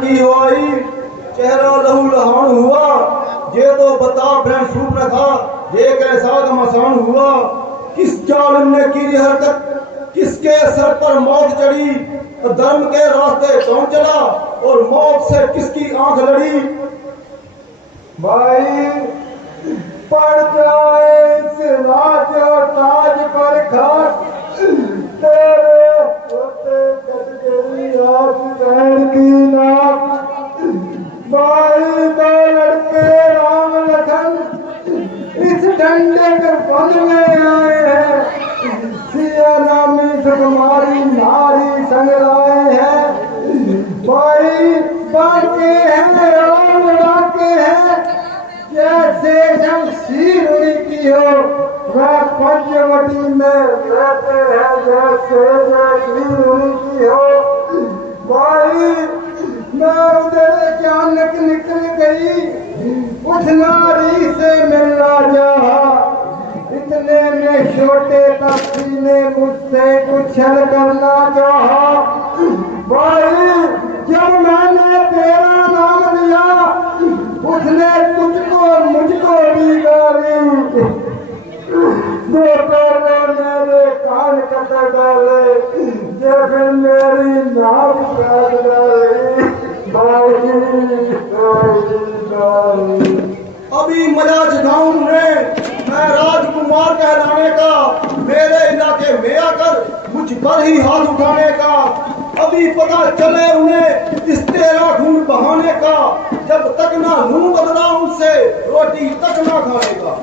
की हो आई, चेहरा लहू लहान हुआ, ये तो बता बहन सूप रखा, ये कैसा घमासान हुआ। किस जालिम ने की ये हरकत, किसके सर पर मौत चढ़ी, धर्म के रास्ते कौन चला और मौत से किसकी आंख लड़ी। भाई पड़ जाए इस राज और ताज पर खाक, तेरे होते कट गई आज बहन की नाक। भाई दो लड़के राम लखन इस डंडे के फन में आए हैं, सिया नामी सुकुमारी नारी संग लाए हैं। भाई बाके हैं और लड़ाके हैं, जैसे शमशीर उड़ी की हो, वह पंचवटी में रहते हैं जैसे जैसमीन उड़ी की हो। भाई मैं उधर अचानक निकल गई, उस नारी से मिलना चाहा, इतने में छोटे तख्ती ने मुझसे कुछल करना चाहा। भाई जब मैंने तेरा नाम लिया, उसने तुझको मुझको भी गाली, दोपहर में मेरे कान कतर डाले, जब मेरी नाम काट डाली। अभी मजाज गाँव ने मैं राजकुमार कहलाने का, मेरे इलाके में आकर मुझ पर ही हाथ उठाने का। अभी पता चले उन्हें इस तेरा खून बहाने का, जब तक ना मुंह बदला उनसे रोटी तक ना खाने का।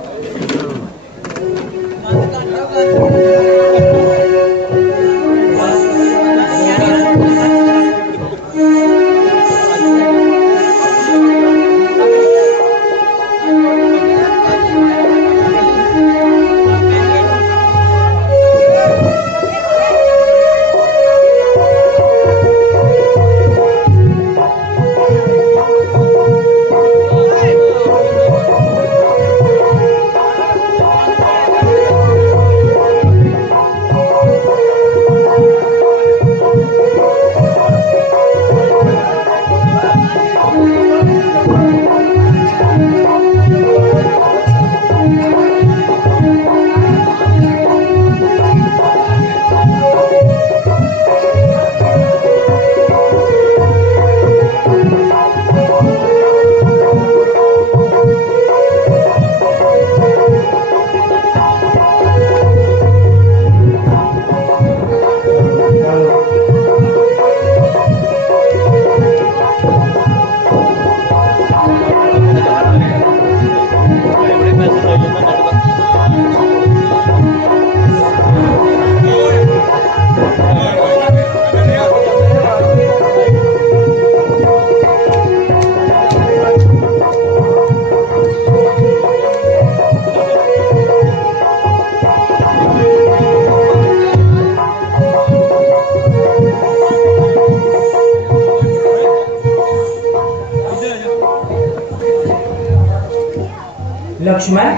लक्ष्मण,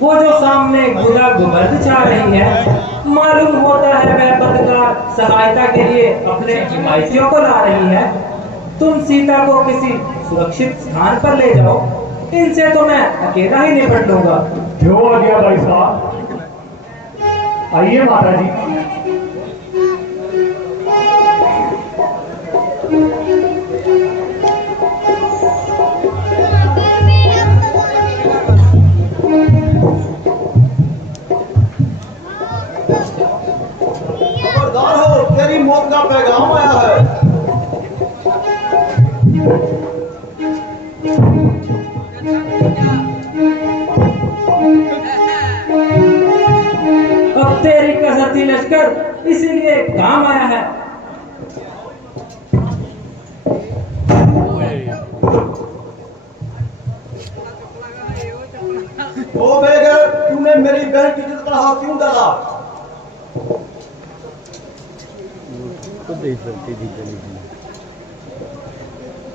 वो जो सामने गुदा गुबर्द छा रही है, मालूम होता है वह पत्रकार सहायता के लिए अपने हिमायतियों को ला रही है। तुम सीता को किसी सुरक्षित स्थान पर ले जाओ, इनसे तो मैं अकेला ही निपट लूंगा। जो आ गया भाई साहब, आइए माता जी। खबरदार हो, तेरी मौत का पैगाम आया है। अब तेरी कसरती लश्कर इसीलिए काम आया है। ओ बेगर, तूने मेरी बहन की इज्जत पर हाथ क्यों डाला?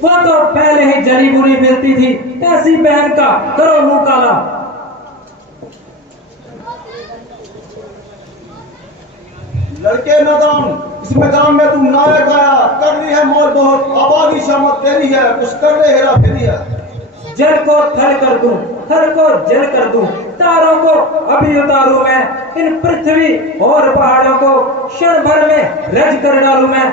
वो तो पहले ही जली बुरी मिलती थी, ऐसी बहन का करो मुंह काला। लड़के नादान, इस मैदान में तुम नायक आया, कर रही है मौत बहुत, आबादी शामत तेरी है, कुछ कर ले हेरा फेरी है। जल को थल कर दूं, थल को जल कर दूं, तारों को अभी उतारूं मैं, इन पृथ्वी और पहाड़ों को क्षण भर में रज कर डालूं मैं।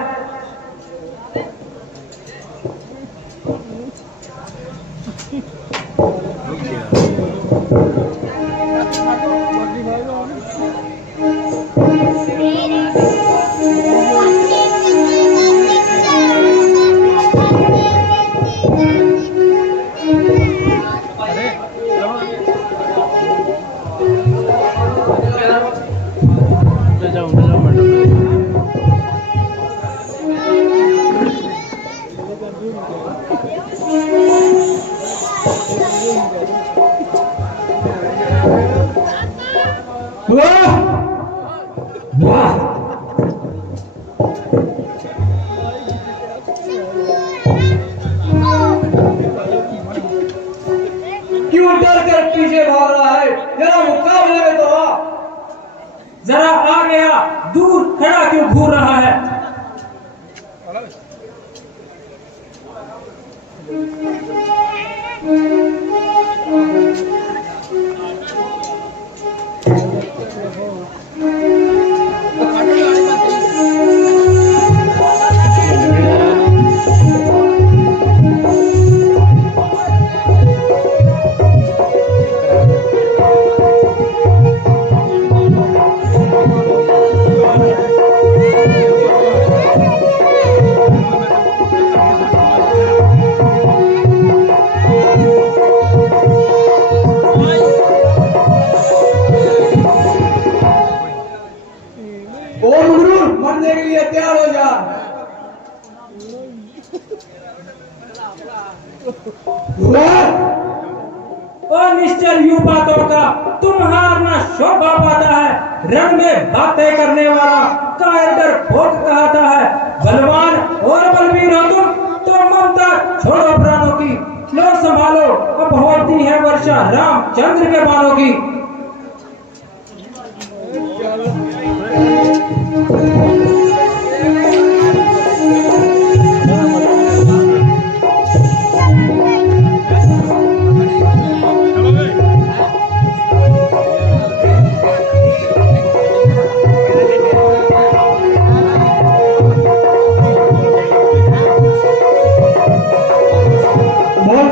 क्यों डर कर पीछे भाग रहा है? जरा मुकाबले में तो आ। जरा आ गया, दूर खड़ा क्यों घूर रहा है? मरने के लिए तैयार हो जा। और निश्चल यूं बातों का तुम हारना शोभा पाता है, रण में बातें करने वाला कायर डर भोग कहता है। बलवान और बलवीर हो तुम तो ममता छोड़ो प्राणों की, लो संभालो अब होती है वर्षा रामचंद्र के बाणों की।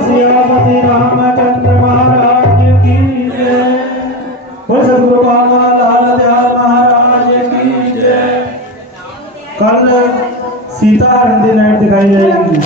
श्री रामचंद्र महाराज की जय, सदगुरु लाल दयाल महाराज की जय। कल सीता हरदी नाइट दिखाई जाएगी।